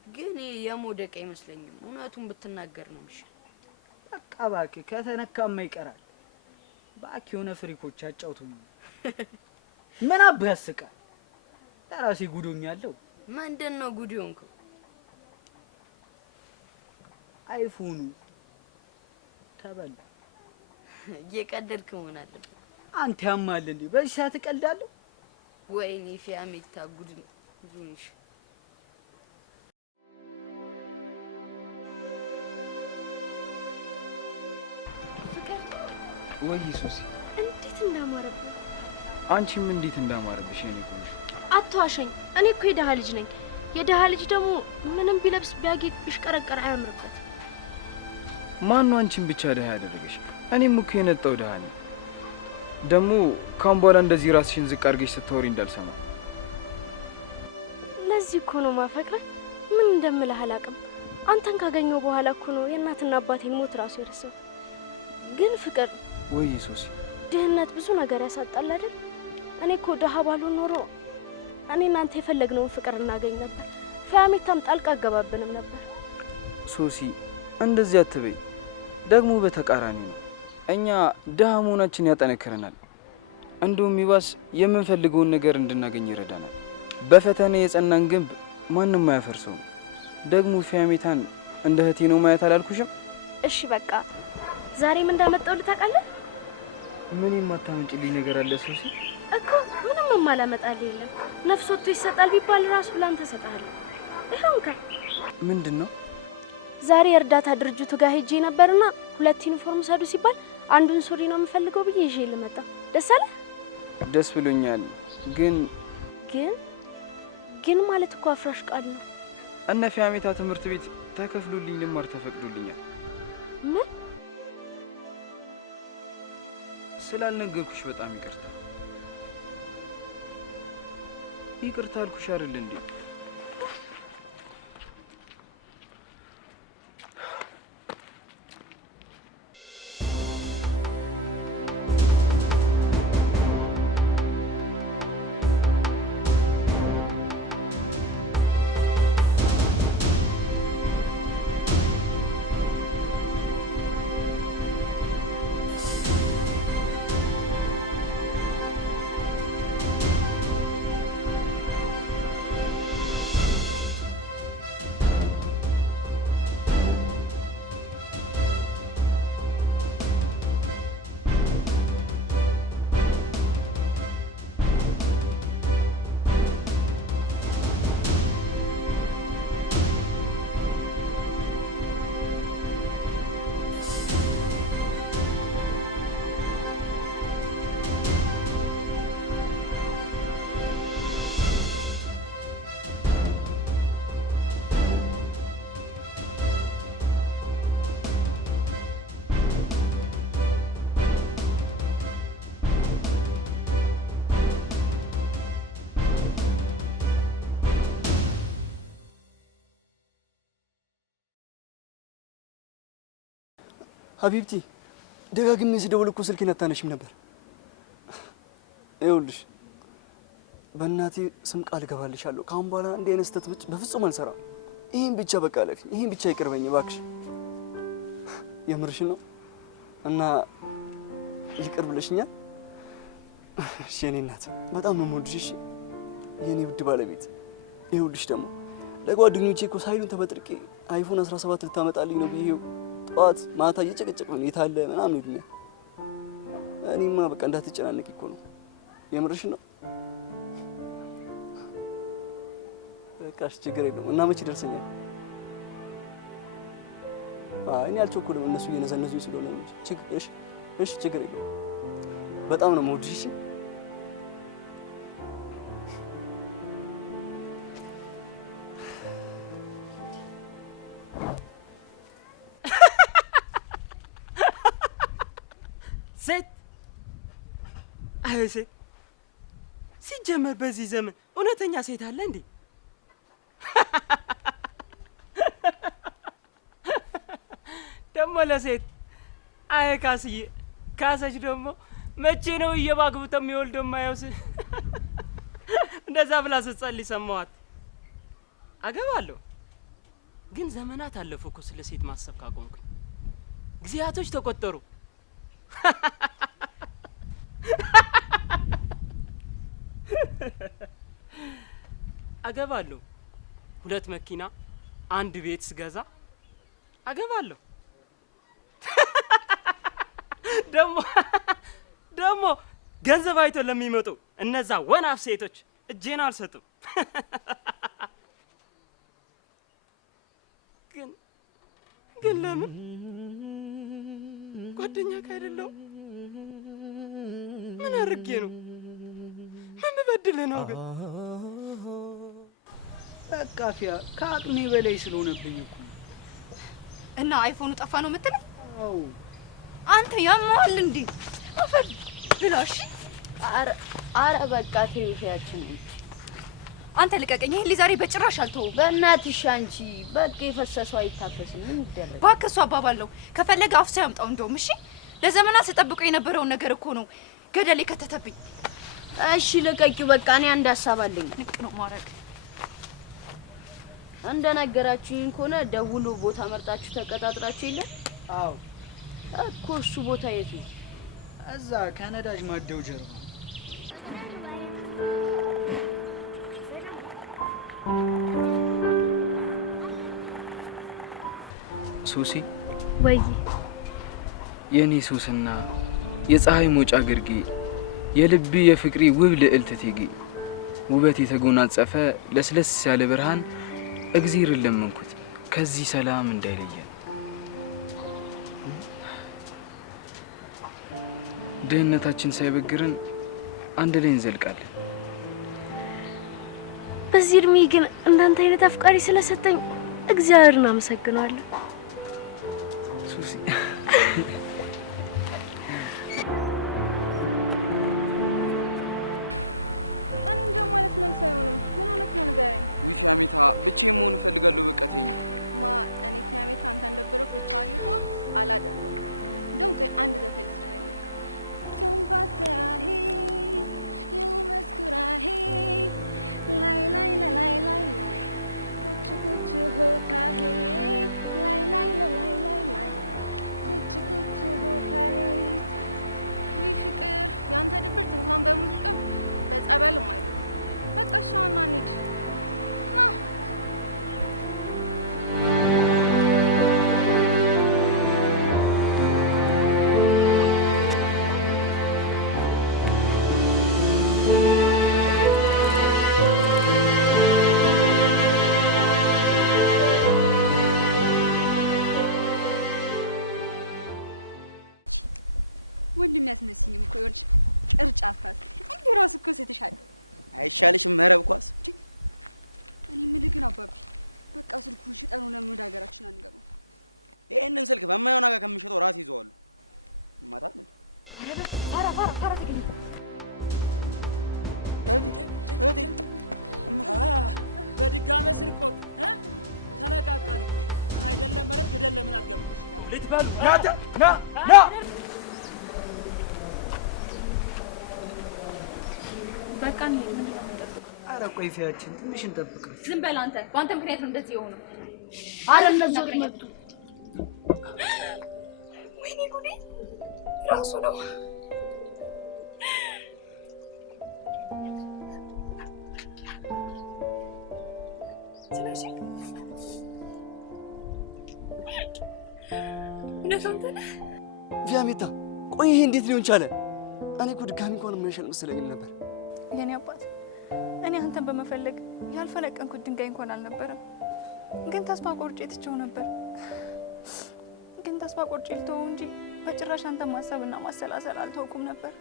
ግን የሞደቀ አይመስለኝም። እውነቱን ብትናገር ነው የሚሻል። በቃ እባክህ ከተነካማ ይቀራል። እባክህ የሆነ ፍሪኮች አጫውቱኝ። ምን አብህ ያስቃል? ለራሴ ጉዶኛለሁ። ምንድነው ጉድ ሆንከው? አይፎኑ ተበላ። እየቀለድክ መሆን አለበት። አንተ ያማል እንዴ? በዚህ ሰዓት እቀልዳለሁ? ወይኔ ፊያሜታ ጉድ ነው ዙንሽ። ፍቅር ወይ ሱሲ፣ እንዴት እንዳማረብህ! አንቺም እንዴት እንዳማረብሽ የኔ ቆንጆ። አትዋሸኝ። እኔ እኮ የደሃ ልጅ ነኝ። የደሃ ልጅ ደግሞ ምንም ቢለብስ ቢያጌጥ ቢሽቀረቀር አያምርበት። ማን ነው አንቺን ብቻ ደሃ ያደረገሽ? እኔም እኮ የነጣው ደሃ ነኝ። ደግሞ ካሁን በኋላ እንደዚህ ራስሽን ዝቅ አድርገሽ ስታወሪ እንዳልሰማ። ለዚህ እኮ ነው ማፈቅረህ። ምን እንደምልህ አላውቅም። አንተን ካገኘው በኋላ እኮ ነው የእናትና አባቴን ሞት ራሱ የረሳው። ግን ፍቅር ወይ ሱሲ፣ ድህነት ብዙ ነገር ያሳጣል አይደል? እኔ እኮ ደሃ ባልሆን ኖሮ እኔ እናንተ የፈለግነውን ፍቅር እናገኝ ነበር። ፋሚታም ጣልቃ አገባብንም ነበር። ሱሲ እንደዚህ አትበይ። ደግሞ በተቃራኒ ነው። እኛ ድሃ መሆናችን ያጠነክረናል። እንዲሁም ይባስ የምንፈልገውን ነገር እንድናገኝ ይረዳናል። በፈተና የጸናን ግንብ ማንም አያፈርሰውም። ደግሞ ፊያሜታን እንደ እህቴ ነው ማየት አላልኩሽም? እሺ በቃ ዛሬም እንዳመጣው ልታውቃለህ? ምን የማታመጭልኝ ነገር አለ ሶሲ? እኮ ምንም የማላመጣልህ የለም። ነፍስ ወጥቶ ይሰጣል ቢባል ራሱ ላንተ እሰጥሃለሁ። ይኸው እንካ። ምንድን ነው? ዛሬ እርዳታ ድርጅቱ ጋር ሄጄ ነበርና 2 ዩኒፎርም ሰዱ ሲባል አንዱን ሱሪ ነው የምፈልገው ብዬ ይዤ ልመጣ። ደስ አለ? ደስ ብሎኛል። ግን ማለት እኮ አፍራሽ ቃል ነው። እነ ፊያሜታ ትምህርት ቤት ተከፍሎልኝ ልማር ተፈቅዶልኛል። ምን? ስላልነገርኩሽ በጣም ይቅርታ። ይቅርታ አልኩሽ አይደል እንዴ? ሀቢብቲ ደጋግሜ ስደውል እኮ ስልኬን አታነሺም ነበር። ይኸውልሽ በእናቴ ስም ቃል እገባልሻለሁ ከአሁን በኋላ እንዲህ አይነት ስህተት በፍጹም አልሰራም። ይሄን ብቻ በቃ አለፊ፣ ይሄን ብቻ ይቅርበኝ እባክሽ። የምርሽን ነው? እና ይቅር ብለሽኛል? እሺ የኔ እናት በጣም ነው የምወድሽ። እሺ የኔ ውድ ባለቤት። ይኸውልሽ ደግሞ ለጓደኞቼ እኮ ሳይሉን ተበጥርቄ አይፎን 17 ልታመጣልኝ ነው ብዬው ጠዋት ማታ እየጨቀጨቅ ነው የታለ ምናምን ይሉኛል። እኔማ በቃ እንዳትጨናነቂ እኮ ነው። የምርሽን ነው? በቃ እሺ ችግር የለውም። እና መቼ ደርሰኛል? እኔ አልቸኩልም፣ እነሱ እየነዘነዙኝ ስለሆነ ነው። እሺ ችግር የለውም። በጣም ነው የምወድሽ። እሺ ሴት አይ ሴት ሲጀመር በዚህ ዘመን እውነተኛ ሴት አለ እንዴ? ደግሞ ለሴት አይ ካስዬ ካሰች ደግሞ መቼ ነው እየባግብተው የሚወልደው የማየውስ? እንደዛ ብላ ስትጸልይ ሰማዋት። አገባለሁ ግን ዘመናት አለፉ እኮ ስለ ሴት ማሰብ ካቆምኩኝ። ጊዜያቶች ተቆጠሩ። አገባለሁ 2 መኪና 1 ቤት ስገዛ አገባለሁ። ደግሞ ገንዘብ አይቶ ለሚመጡ እነዛ ወናፍ ሴቶች እጄን አልሰጥም። ግን ለምን ጓደኛ ካይደለው ምን አርጌ ነው? ምን በድል ነው? ግን በቃ ፊያ ከአቅሜ በላይ ስለሆነብኝ እኮ እና አይፎኑ ጠፋ ነው የምትለው? አዎ አንተ ያማል እንዴ? አፈር ብላሽ። አረ በቃ ተይፊያችን አንተ ልቀቀኝ። ይሄን ዛሬ በጭራሽ አልተውም። በእናትሽ አንቺ በቃ የፈሰሰው አይታፈስም። ምን ይደረግ? እባክህ እሱ አባባለው ከፈለገ አፍሳ ያምጣው። እንደውም እሺ ለዘመናት ስጠብቀው የነበረውን ነገር እኮ ነው ገደል የከተተብኝ። እሺ ልቀቂው በቃ። እኔ አንድ ሀሳብ አለኝ። ንቅ ነው ማረግ። እንደነገራችሁኝ ከሆነ ደውሎ ቦታ መርጣችሁ ተቀጣጥራችሁ የለ? አዎ እኮ እሱ ቦታ የት ነው? እዛ ከነዳጅ ማደያው ጀርባ። ሶሲ ወይ የኔ ሶስና የፀሐይ መውጫ ግርጌ የልቢ የፍቅሪ ውብ ልዕልት እቴጌ ውበት የተጎናጸፈ ለስለስ ያለ ብርሃን እግዚአብሔርን ለመንኩት ከዚህ ሰላም እንዳይለየን። ድህነታችን ሳይበግረን አንድ ላይ እንዘልቃለን። በዚህ እድሜ ግን እንዳንተ አይነት አፍቃሪ ስለሰጠኝ እግዚአብሔርን አመሰግናለሁ። ሱሲ ልትበሉ ና በቃ እንሂድ። ምንድን ነው የምንጠብቀው? ኧረ ቆይ ፊያችን ትንሽ እንጠብቅ። ዝም በል አንተ። በአንተ ምክንያት ነው እንደዚህ የሆነው። አረ እነሱ መጡ። ወይኔ ጉዴ! ራሱ ነው። ስለዚህ እነሱ አንተ ነህ ፊያሜታ። ቆይ ይሄ እንዴት ሊሆን ቻለ? እኔ እኮ ድጋሚ እንኳን የማይሻል መሰለኝም ነበር። የኔ አባት እኔ አንተን በመፈለግ ያልፈለቀንኩት ድንጋይ እንኳን አልነበረም። ግን ተስፋ ቆርጬ ትቼው ነበር። ግን ተስፋ ቆርጬ ልተወው እንጂ በጭራሽ አንተን ማሰብና ማሰላሰል አልተውኩም ነበር።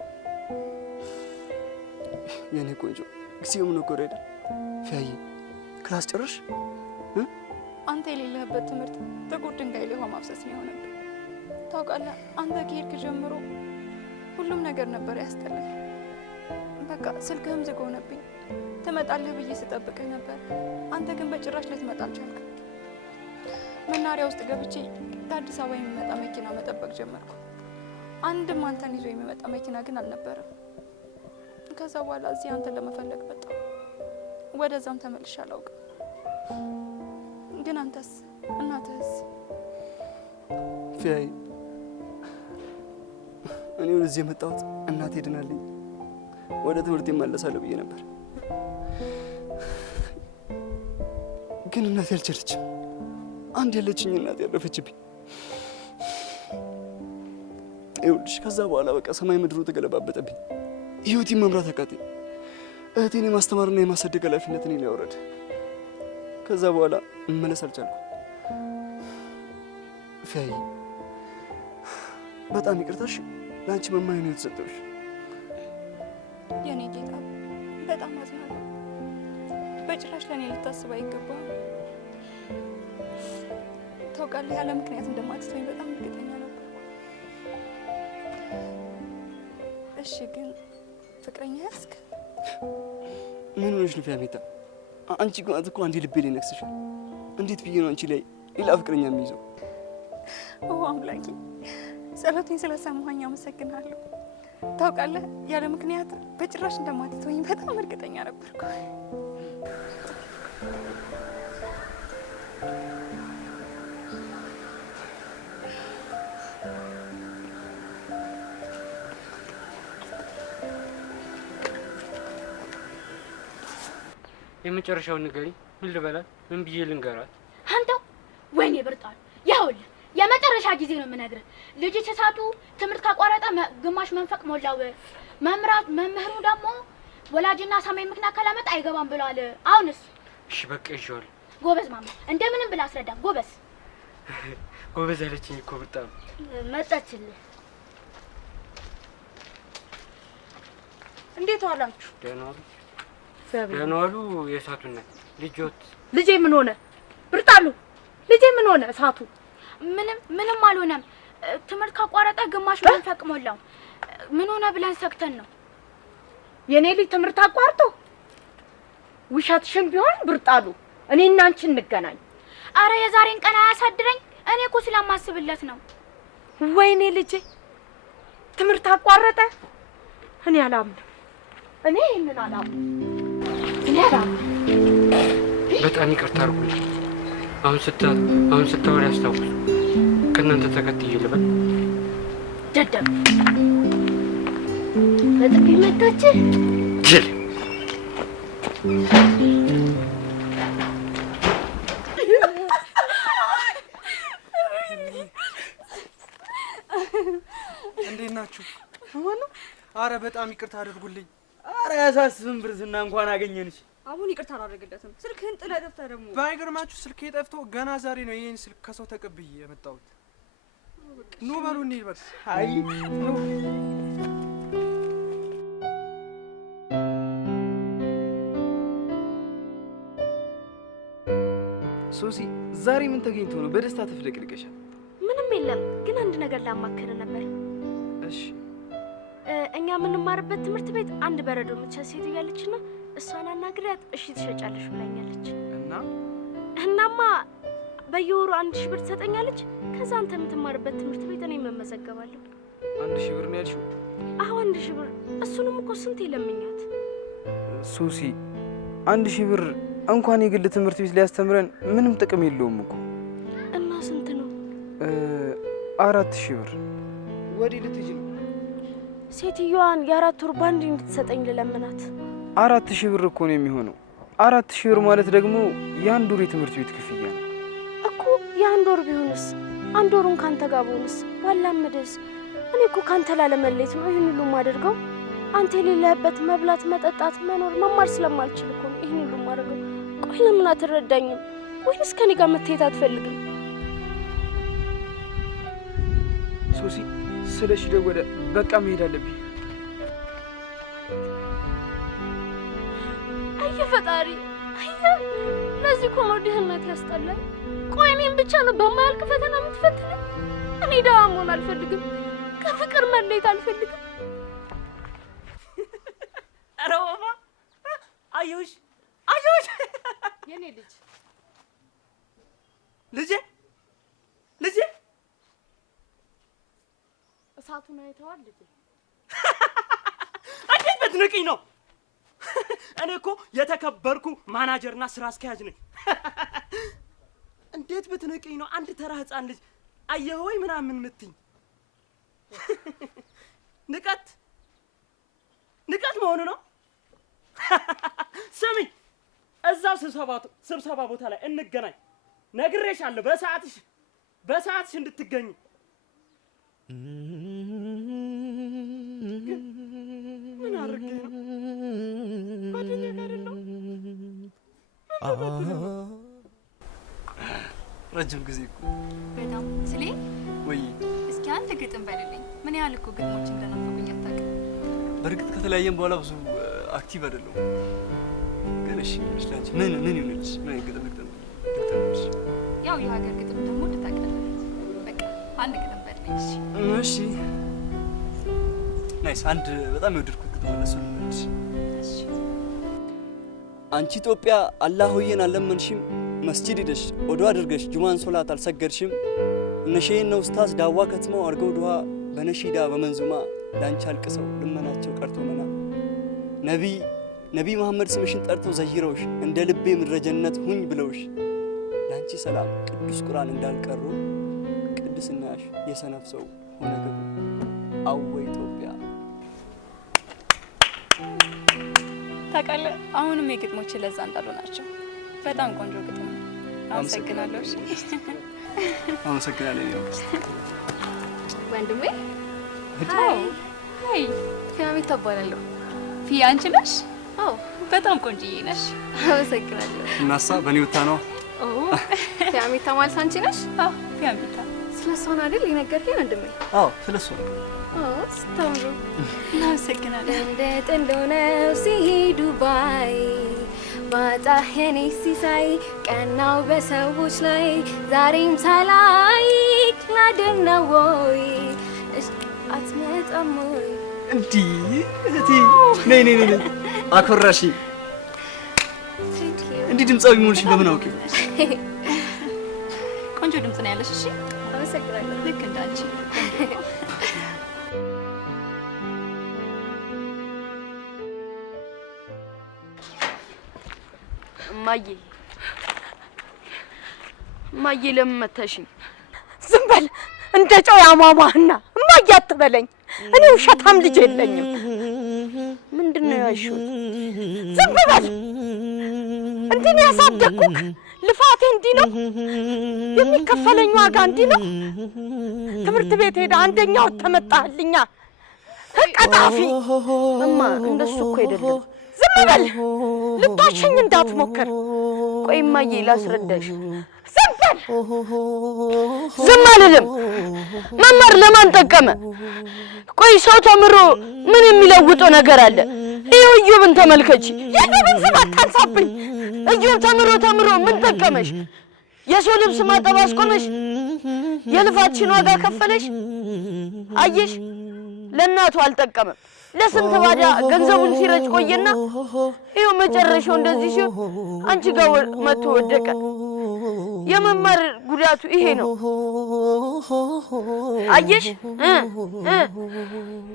የኔ ቆንጆ ጊዜው ምን ቆረ አይደል? ፊያዬ ክላስ ጨርሽ? አንተ የሌለህበት ትምህርት ጥቁር ድንጋይ ላይ ውሃ ማፍሰስ ነው የሆነብኝ። ታውቃለህ፣ አንተ ከሄድክ ጀምሮ ሁሉም ነገር ነበር ያስጠላኝ። በቃ ስልክህም ዝግ ሆነብኝ። ትመጣለህ ብዬ ስጠብቅህ ነበር። አንተ ግን በጭራሽ ልትመጣ አልቻልክም። መናሪያ ውስጥ ገብቼ ከአዲስ አበባ የሚመጣ መኪና መጠበቅ ጀመርኩ። አንድም አንተን ይዞ የሚመጣ መኪና ግን አልነበረም። ከዛ በኋላ እዚህ አንተን ለመፈለግ መጣሁ። ወደዛም ተመልሼ አላውቅም። ግን አንተስ? እናትህስ? ፊያዬ እኔ ወደዚህ የመጣሁት እናቴ ድናልኝ ወደ ትምህርት እመለሳለሁ ብዬ ነበር። ግን እናቴ አልቻለችም። አንድ ያለችኝ እናቴ ያረፈችብኝ። ይኸውልሽ ከዛ በኋላ በቃ ሰማይ ምድሩ ተገለባበጠብኝ። ህይወቴን መምራት አቃተኝ። እህቴን የማስተማርና የማሳደግ ኃላፊነት እኔ ላይ ወረደ። ከዛ በኋላ መመለስ አልቻልኩም። ፊያዬ በጣም ይቅርታሽ፣ ለአንቺ መማኝ ነው የተሰጠሁሽ። የኔ ጌታ በጣም አዝናለሁ። በጭራሽ ለእኔ ልታስብ አይገባም። ታውቃለህ፣ ያለ ምክንያት እንደማትተወኝ በጣም እርግጠኛ ነበርኩ። እሺ፣ ግን ፍቅረኛ ያዝክ? ምን ሆነሽ ነው ፊያሜታ? አንቺ ግን እኮ አንዴ ልቤ ላይ ነክስሻል። እንዴት ብዬ ነው አንቺ ላይ ሌላ ፍቅረኛ የሚይዘው? ኦ አምላኬ፣ ጸሎቴን ስለሰማኸኝ አመሰግናለሁ። ታውቃለህ፣ ያለ ምክንያት በጭራሽ እንደማትተወኝ በጣም እርግጠኛ ነበርኩ። የመጨረሻውን ንገሪኝ። ምን ልበላት? ምን ብዬ ልንገራት? አንተው ወይኔ ብርጣል ይኸውልህ የመጨረሻ ጊዜ ነው የምነግርህ። ልጅ ተሳቱ ትምህርት ካቋረጠ ግማሽ መንፈቅ ሞላው። መምህሩ ደግሞ ወላጅና ሳማኝ ምክንያት ካላመጣ አይገባም ብሏል። አሁንስ? እሺ በቃ ይዤዋለሁ። ጎበዝ ማማ፣ እንደምንም ብላ አስረዳ። ጎበዝ ጎበዝ አለችኝ እኮ በጣም። መጣችልህ። እንዴት ዋላችሁ? ደህና ዋሉ። ደህና ዋሉ። የእሳቱ እናት ልጆት ልጄ ምን ሆነ? ብርጣሉ ልጄ ምን ሆነ? እሳቱ ምንም አልሆነም። ትምህርት ካቋረጠ ግማሽ መንፈቅ ሞላው። ምን ሆነ ብለን ሰክተን ነው። የኔ ልጅ ትምህርት አቋርጦ? ውሸትሽን ቢሆን ብርጣሉ እኔና አንቺ እንገናኝ። አረ የዛሬን ቀን አያሳድረኝ። እኔ እኮ ስለማስብለት ነው። ወይኔ ልጄ ትምህርት አቋረጠ? እኔ አላምንም። እኔ ይሄንን አላምንም። እኔ አላምንም። በጣም ይቅርታ አድርጉልኝ። አሁን ስታወሪ አስታውሱ። ከእናንተ ተከትዬ ልበል። ደደብ በጥፊ መታች ጅል። እንዴት ናችሁ? ማነው? አረ በጣም ይቅርታ አድርጉልኝ። አረ ያሳስብም ብርዝና እንኳን አገኘንሽ። አሁን ይቅርታ አላደርግለትም። ስልክህን ጥለህ ጠፍተህ ደግሞ። ባይገርማችሁ ስልኬ ጠፍቶ ገና ዛሬ ነው ይሄን ስልክ ከሰው ተቀብዬ የመጣሁት። ኑ በሉ እንሂድ በቃ። አይ ሶሲ ዛሬ ምን ተገኝቶ ነው በደስታ ተፍለቅልቀሻል? ምንም የለም፣ ግን አንድ ነገር ላማከረ ነበር። እሺ። እኛ የምንማርበት ትምህርት ቤት አንድ በረዶ የምትሸጥ ሴት እያለችና እሷን አናግሪያት እሺ ትሸጫለሽ ብላኛለች። እናማ በየወሩ 1000 ብር ትሰጠኛለች። ከዛ አንተ የምትማርበት ትምህርት ቤት እኔ መመዘገባለሁ። 1000 ብር ነው ያልሽው? አዎ 1000 ብር። እሱንም እኮ ስንት የለምኛት። ሶሲ 1000 ብር እንኳን የግል ትምህርት ቤት ሊያስተምረን ምንም ጥቅም የለውም እኮ። እና ስንት ነው? 4000 ብር። ወዲህ ልትሄጂ ነው? ሴትዮዋን የ4 ወር ባንድ እንድትሰጠኝ ልለምናት። 4000 ብር እኮ ነው የሚሆነው። 4000 ብር ማለት ደግሞ የ1 ወር የትምህርት ቤት ክፍያ ነው እኮ። የ1 ወር ቢሆንስ? 1 ወሩን ካንተ ጋር ብሆንስ? ባላምድስ? እኔ እኮ ካንተ ላለመለየት ነው ይህን ሁሉ የማደርገው። አንተ የሌለህበት መብላት፣ መጠጣት፣ መኖር፣ መማር ስለማልችል እኮ ነው ይህን ሁሉ የማደርገው። ቆይ ለምን አትረዳኝም? ወይንስ ከኔ ጋር መተያየት አትፈልግም? ሶሲ ስለሽ ደወለ። በቃ መሄድ አለብኝ። አየህ ፈጣሪ፣ አየህ ለዚህ እኮ ነው ድህነት ያስጠላል። ቆይ እኔም ብቻ ነው በማያልቅ ፈተና የምትፈትነኝ? እኔ ደሃ መሆን አልፈልግም። ከፍቅር መለየት አልፈልግም። ኧረ ማማ አየሁሽ የኔ ልጅ ልጄ እሳቱን አይተዋል ልጄ? እንዴት በትንቅኝ ነው? እኔ እኮ የተከበርኩ ማናጀርና ስራ አስኪያጅ ነኝ። እንዴት ብትንቅኝ ነው አንድ ተራ ህፃን ልጅ አየህ ወይ ምናምን የምትይኝ? ንቀት መሆኑ ነው። ስሚ እዛው ስብሰባ ቦታ ላይ እንገናኝ። ነግሬሻለሁ በሰዓትሽ እንድትገኝ። ምን አድርጌ ነው? ጓደኛዬ ጋር አይደለሁ? ረጅም ጊዜ እኮ በጣም ስሌ ወይ እስኪ አንድ ግጥም በልልኝ። ምን ያህል እኮ ግጥሞች እንደናፈቁኝ አታውቅም። በእርግጥ ከተለያየን በኋላ ብዙ አክቲቭ አይደለሁም። ግን እሺ ይመስላችሁ ምን ይሆንልሽ? ምን ግጥም ያው የሀገር ግጥም ደግሞ ልታቀርብ። በቃ አንድ ግጥም በልልኝ። እሺ ናይስ። አንድ በጣም የወደድኩት ግጥም አለ፣ እሱን ልመልስ። እሺ አንቺ ኢትዮጵያ አላህ ሆዬን አልለመንሽም፣ መስጂድ ሄደሽ ኦዶ አድርገሽ ጁማን ሶላት አልሰገድሽም። እነሼን ነው ኡስታዝ ዳዋ ከትመው አርገው ዱሃ በነሺዳ በመንዙማ ላንቺ አልቅሰው ልመናቸው ቀርቶ መና ነቢ መሐመድ ስምሽን ጠርተው ዘይረውሽ እንደ ልቤ ምድረ ጀነት ሁኝ ብለውሽ ላንቺ ሰላም ቅዱስ ቁርአን እንዳልቀሩ ቅድስናሽ የሰነፍ ሰው ሆነ ግቡ። አወ ኢትዮጵያ ታውቃለህ፣ አሁንም የግጥሞች ለዛ እንዳሉ ናቸው። በጣም ቆንጆ ግጥም ነው። አመሰግናለሁ። እሺ አመሰግናለሁ። ወንድሜ ሃይ ፊያሜት እባላለሁ። ፊያ አንቺ ነሽ? አዎ በጣም ቆንጆዬ ነሽ። አመሰግናለሁ። እናሳ በኒውታ ነው። ፊያሜት ማለት አንቺ ነሽ? አዎ ፊያሜት። ስለሷ ነው አይደል የነገርከኝ ወንድሜ? አዎ ስለሷ ነው። ስታምሩ። እናመሰግናለን። እንደ ጥንድ ሆነው ሲሄዱ ባይ ባጣህ የኔ ሲሳይ ቀናው በሰዎች ላይ ዛሬም ሳላይ ላድር ነው ወይ አትመጣም ወይ? እንዲህ እህቴ ነይ ነይ ነይ አኮራሽ። እንዲህ ድምጻዊ መሆንሽን በምን አውቄ? ቆንጆ ድምጽ ነው ያለሽ። እሺ አመሰግናለሁ። ልክ እንዳንቺ እማዬ ለምን መታሽኝ? ዝም በል እንደ ጨው ያሟሟህና እማዬ አትበለኝ። እኔ ውሸታም ልጅ የለኝም። ምንድነው ያልሽው? ዝም በል። እንዲህ ነው ያሳደግኩህ። ልፋቴ እንዲህ ነው የሚከፈለኝ ዋጋ እንዲህ ነው። ትምህርት ቤት ሄዳ አንደኛ ወተመጣህልኛ ቀጣፊ። እማ እንደሱ እኮ አይደለም። ዝም በል። ልታሸኝ እንዳትሞክር። ቆይ እማዬ ላስረዳሽ። ዝም በል። ዝም አልልም። መማር ለማን ጠቀመ? ቆይ ሰው ተምሮ ምን የሚለውጠው ነገር አለ? ይኸው እዮብን ተመልከች። የእዮብን ስም አታንሳብኝ። እዮብ ተምሮ ምን ጠቀመሽ? የሰው ልብስ ማጠብ አስቆመሽ? የልፋትሽን ዋጋ ከፈለሽ? አየሽ፣ ለእናቱ አልጠቀመም። ለስንት ባዳ ገንዘቡን ሲረጭ ቆየና ይኸው መጨረሻው እንደዚህ ሲሆን አንቺ ጋር መጥቶ ወደቀ። የመማር ጉዳቱ ይሄ ነው። አየሽ፣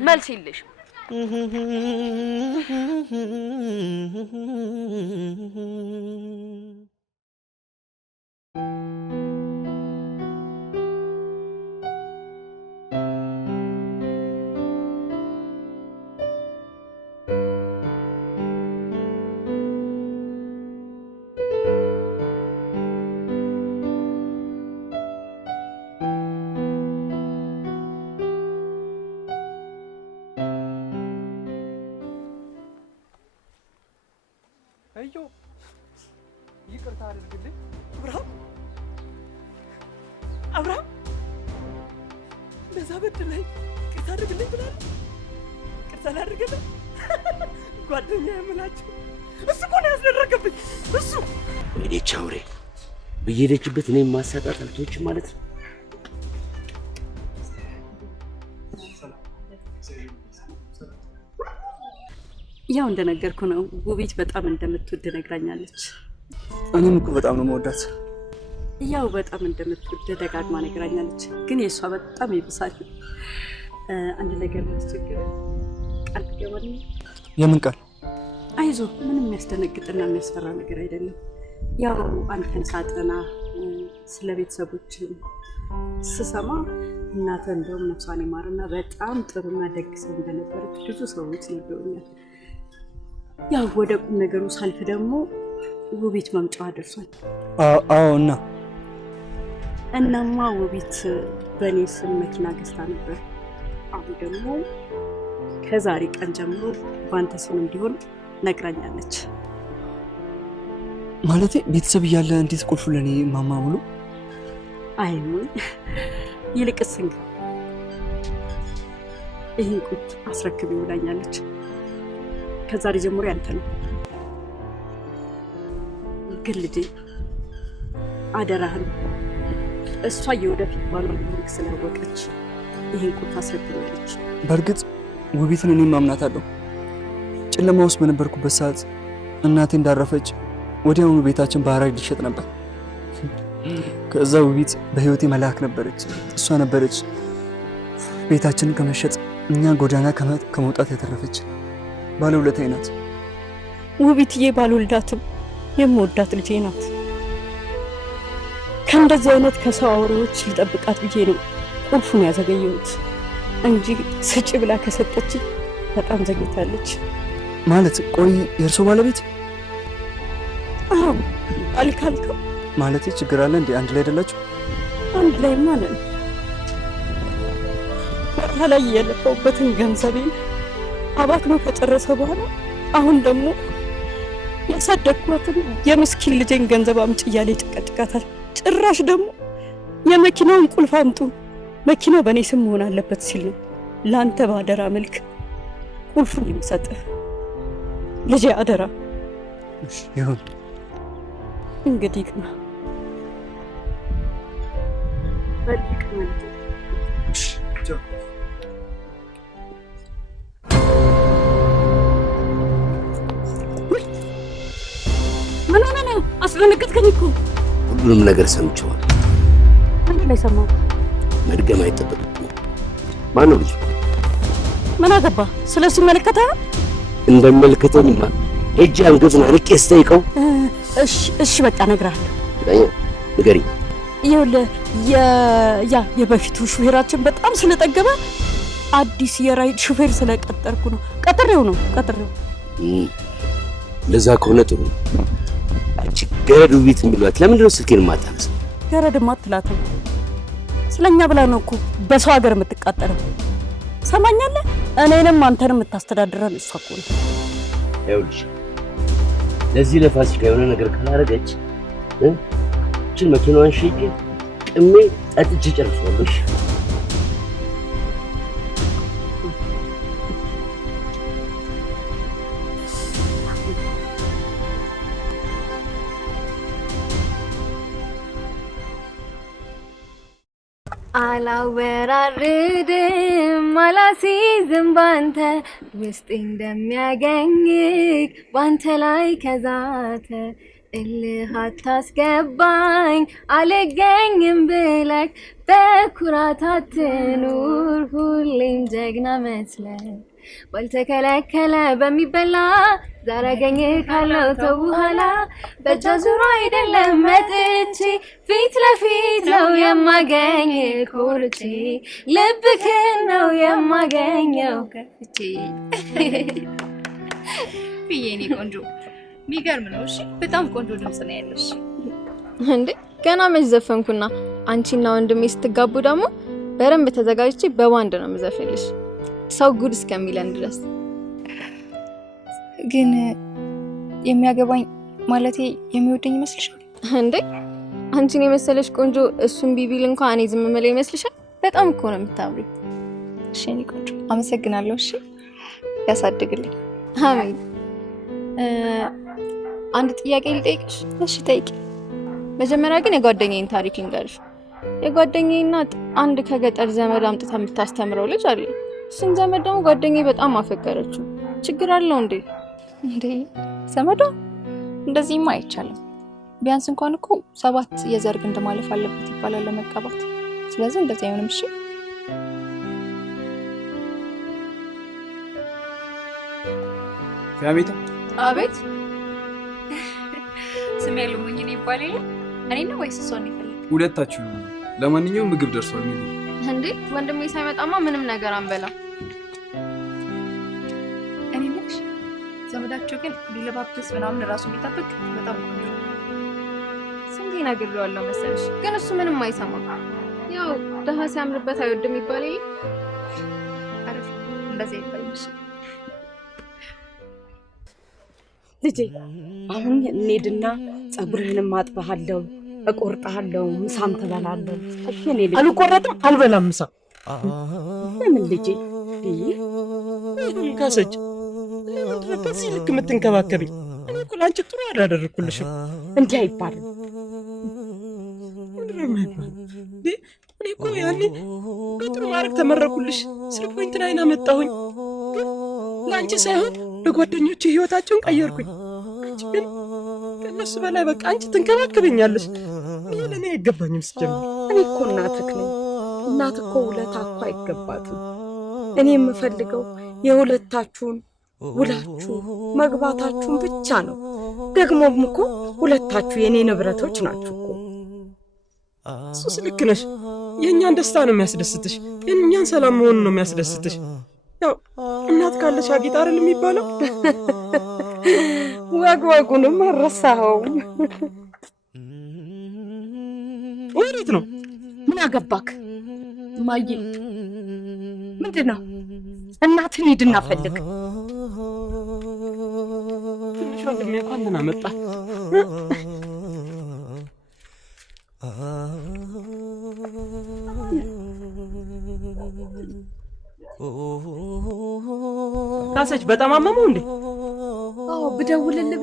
መልስ የለሽም። አዮ ይቅርታ አድርግልኝ። አብርሃም በዛ በድለኝ ይቅርታ አድርግልኝ ብላለች። ይቅርታ ላድርግልኝ ጓደኛ የምላቸው እሱ እኮ ነው ያስደረገብኝ። እሱ ወይኔ አውሬ በየሄደችበት እኔን ማሳጣት አልቶች ማለት ነው። ያው እንደነገርኩ ነው። ውቢት በጣም እንደምትወድ ነግራኛለች። እኔም እኮ በጣም ነው የምወዳት። ያው በጣም እንደምትወድ ደጋግማ ነግራኛለች። ግን የእሷ በጣም ይብሳል። አንድ ነገር ማስቸገር ቃል ትገባለህ? የምን ቃል? አይዞ ምንም የሚያስደነግጥና የሚያስፈራ ነገር አይደለም። ያው አንተን ሳጠና ስለ ቤተሰቦች ስሰማ እናትህ እንደውም ነፍሷን ይማርና በጣም ጥሩና ደግ ሰው እንደነበረች ብዙ ሰዎች ነግረውኛል። ያው ወደ ቁም ነገሩ ሳልፍ ደግሞ ውቢት መምጫዋ ደርሷል። አዎ እናማ ውቢት በእኔ ስም መኪና ገዝታ ነበር። አሁን ደግሞ ከዛሬ ቀን ጀምሮ በአንተ ስም እንዲሆን ነግራኛለች። ማለቴ ቤተሰብ እያለ እንዴት ቁልፉ ለእኔ ማማ ሙሉ? አይሙን ይልቅስ እንግዲህ ይህን ቁልፍ አስረክብ ብላኛለች። ከዛሬ ጀምሮ ያንተ ነው። ግን ልጄ አደራህን እሷ የወደፊት ባሏን ልክ ስላወቀች ይህን ቁልፍ አስረክባለች። በእርግጥ ውቢትን እኔም አምናታለሁ። ጨለማ ውስጥ በነበርኩበት ሰዓት እናቴ እንዳረፈች ወዲያውኑ ቤታችን በሐራጅ ሊሸጥ ነበር። ከዛ ውቢት በህይወቴ መልአክ ነበረች። እሷ ነበረች ቤታችንን ከመሸጥ እኛ ጎዳና ከመውጣት ያተረፈች። ባለውለታዬ ናት። ውቢትዬ ባልወልዳትም የምወዳት ልጄ ናት። ከእንደዚህ አይነት ከሰው አውሬዎች ልጠብቃት ብዬ ነው ቁልፉን ያዘገየሁት እንጂ ስጭ ብላ ከሰጠች በጣም ዘግይታለች። ማለት ቆይ የእርሶ ባለቤት? አዎ አልካልከው ማለት ችግር አለ እንዴ? አንድ ላይ አይደላችሁ? አንድ ላይ ማለት ነው። ቦታ ላይ የለፈውበትን ገንዘቤን አባክኖ ከጨረሰ በኋላ አሁን ደግሞ ያሳደግኳትን የምስኪን ልጄን ገንዘብ አምጪ እያለ ይጨቀጭቃታል። ጭራሽ ደግሞ የመኪናውን ቁልፍ አምጡ፣ መኪናው በእኔ ስም መሆን አለበት ሲል ነው ለአንተ ባደራ መልክ ቁልፉን የሚሰጥህ። ልጄ አደራ። ይሁን እንግዲህ ግና በልቅ ማለት ምን ሆነ ነው? አስደነገጥከኝ እኮ። ሁሉንም ነገር ሰምቼዋለሁ። ምንድን ነው የሰማሁት? መድገም አይጠበቅብኝም። ማነው ልጁ? ምን አገባ? ስለሱ ይመለከታል። እንደሚመለከተኝማ ሄጄ አንገቱን አርቄ ስጠይቀው። እሺ በቃ እነግርሃለሁ። ንገሪኝ። ይኸውልህ የበፊቱ ሹፌራችን በጣም ስለጠገበ አዲስ የራይድ ሹፌር ስለቀጠርኩ ነው። ቀጥሬው። ለዛ ከሆነ ጥሩ ነው። አንቺ ገረድ ውቢት የሚሏት ለምንድን ነው ስልኬን የማታነሳው? ገረድማ አትላትም። ስለኛ ብላ ነው እኮ በሰው ሀገር የምትቃጠለው። ሰማኛለህ? እኔንም አንተንም የምታስተዳድረን እሷ እኮ ነው። ይኸውልሽ ለዚህ ለፋሲካ የሆነ ነገር ካላረገች እችን መኪናዋን ሸጬ ቅሜ ጠጥቼ ጨርሷለሽ። አላወራርድም አላሲዝም ባንተ ውስጤ እንደሚያገኝክ ባንተ ላይ ከዛተ እልህ አታስገባኝ አልገኝም ብለክ በኩራት አትኑር ሁሌም ጀግና መስለክ ባልተከለከለ በሚበላ ዛሬ አገኝካለሁ ተው በኋላ በእጅ ዙር አይደለም መጥቼ ፊት ለፊት ነው የማገኝ ኮርቼ ልብክን ነው የማገኘው ከፍቼ ብዬኔ ቆንጆ የሚገርም ነው። እሺ በጣም ቆንጆ ድምጽ ነው ያለሽ። እንዴ ገና መች ዘፈንኩና አንቺና ወንድሜ ስትጋቡ ደግሞ በረንብ ተዘጋጅቼ በባንድ ነው የምዘፍንልሽ ሰው ጉድ እስከሚለን ድረስ። ግን የሚያገባኝ ማለቴ የሚወደኝ ይመስልሻል እንዴ? አንቺን የመሰለሽ ቆንጆ እሱን ቢቢል እንኳን እኔ ዝም መለ ይመስልሻል? በጣም እኮ ነው የምታምሪው። እሺ እኔ ቆንጆ አመሰግናለሁ። እሺ ያሳድግልኝ። አሜን። አንድ ጥያቄ ልጠይቅሽ? እሺ ጠይቂ። መጀመሪያ ግን የጓደኛዬን ታሪክ ልንገርሽ። የጓደኛዬ እናት አንድ ከገጠር ዘመድ አምጥታ የምታስተምረው ልጅ አለ። እሱን ዘመድ ደግሞ ጓደኛዬ በጣም አፈቀረችው። ችግር አለው እንዴ? እንዴ ዘመዷ እንደዚህማ አይቻልም። ቢያንስ እንኳን እኮ 7 የዘር ግንድ ማለፍ አለበት ይባላል ለመቀባት። ስለዚህ እንደዚህ አይሆንም። እሺ ፊያሜታ። አቤት። ስሜ ያሉኝ እኔ ይባል የለ እኔ ነው ወይስ እሷ ነው ይፈልግ? ሁለታችሁ ነው። ለማንኛውም ምግብ ደርሷል። እንዴ ወንድሜ ሳይመጣማ ምንም ነገር አንበላም። እኔ ነሽ ዘመዳቸው ግን ሊለባብስ ምናምን ራሱ የሚጠብቅ በጣም ቆንጆ። ስንቴ ነግሬዋለሁ መሰለሽ፣ ግን እሱ ምንም አይሰማም። ያው ደሃ ሲያምርበት አይወድም ይባል የለ። አረፍ እንደዚህ ይባልሽ። ልጄ አሁን እንሄድና ፀጉርህንም አጥበሃለሁ፣ እቆርጣለሁ፣ ምሳም ትበላለህ። አልቆረጥም፣ አልበላም ምሳ። ለምን ልጄ? ካሰች ለምን በዚህ ልክ የምትንከባከቢኝ? እኔ እኮ ለአንቺ ጥሩ አላደረኩልሽም። እንዲህ አይባልም። እኔ እኮ ያኔ በጥሩ ማድረግ ተመረኩልሽ። ስልኩኝትን አይና መጣሁኝ፣ ለአንቺ ሳይሆን ለጓደኞቼ ህይወታቸውን ቀየርኩኝ። አንቺ ግን ከእነሱ በላይ በቃ አንቺ ትንከባከበኛለሽ። ይህ ለእኔ አይገባኝም። ስጀምር እኔ እኮ እናትህ ነኝ። እናት እኮ ውለታ እኮ አይገባትም። እኔ የምፈልገው የሁለታችሁን ውላችሁ መግባታችሁን ብቻ ነው። ደግሞም እኮ ሁለታችሁ የኔ ንብረቶች ናችሁ እኮ። እሱስ ልክ ነሽ። የእኛን ደስታ ነው የሚያስደስትሽ፣ የእኛን ሰላም መሆኑን ነው የሚያስደስትሽ። ያው እናት ካለች አጊጥ አይደል የሚባለው? ወጉንም አልረሳኸውም። ወዴት ነው? ምን አገባክ? ማዬ ምንድን ነው? እናትን ሂድና ፈልግ። ትንሽ ወንድሜ እንኳን ደህና መጣ። ካሰች በጣም አመመው እንዴ? አዎ ብደውልልህ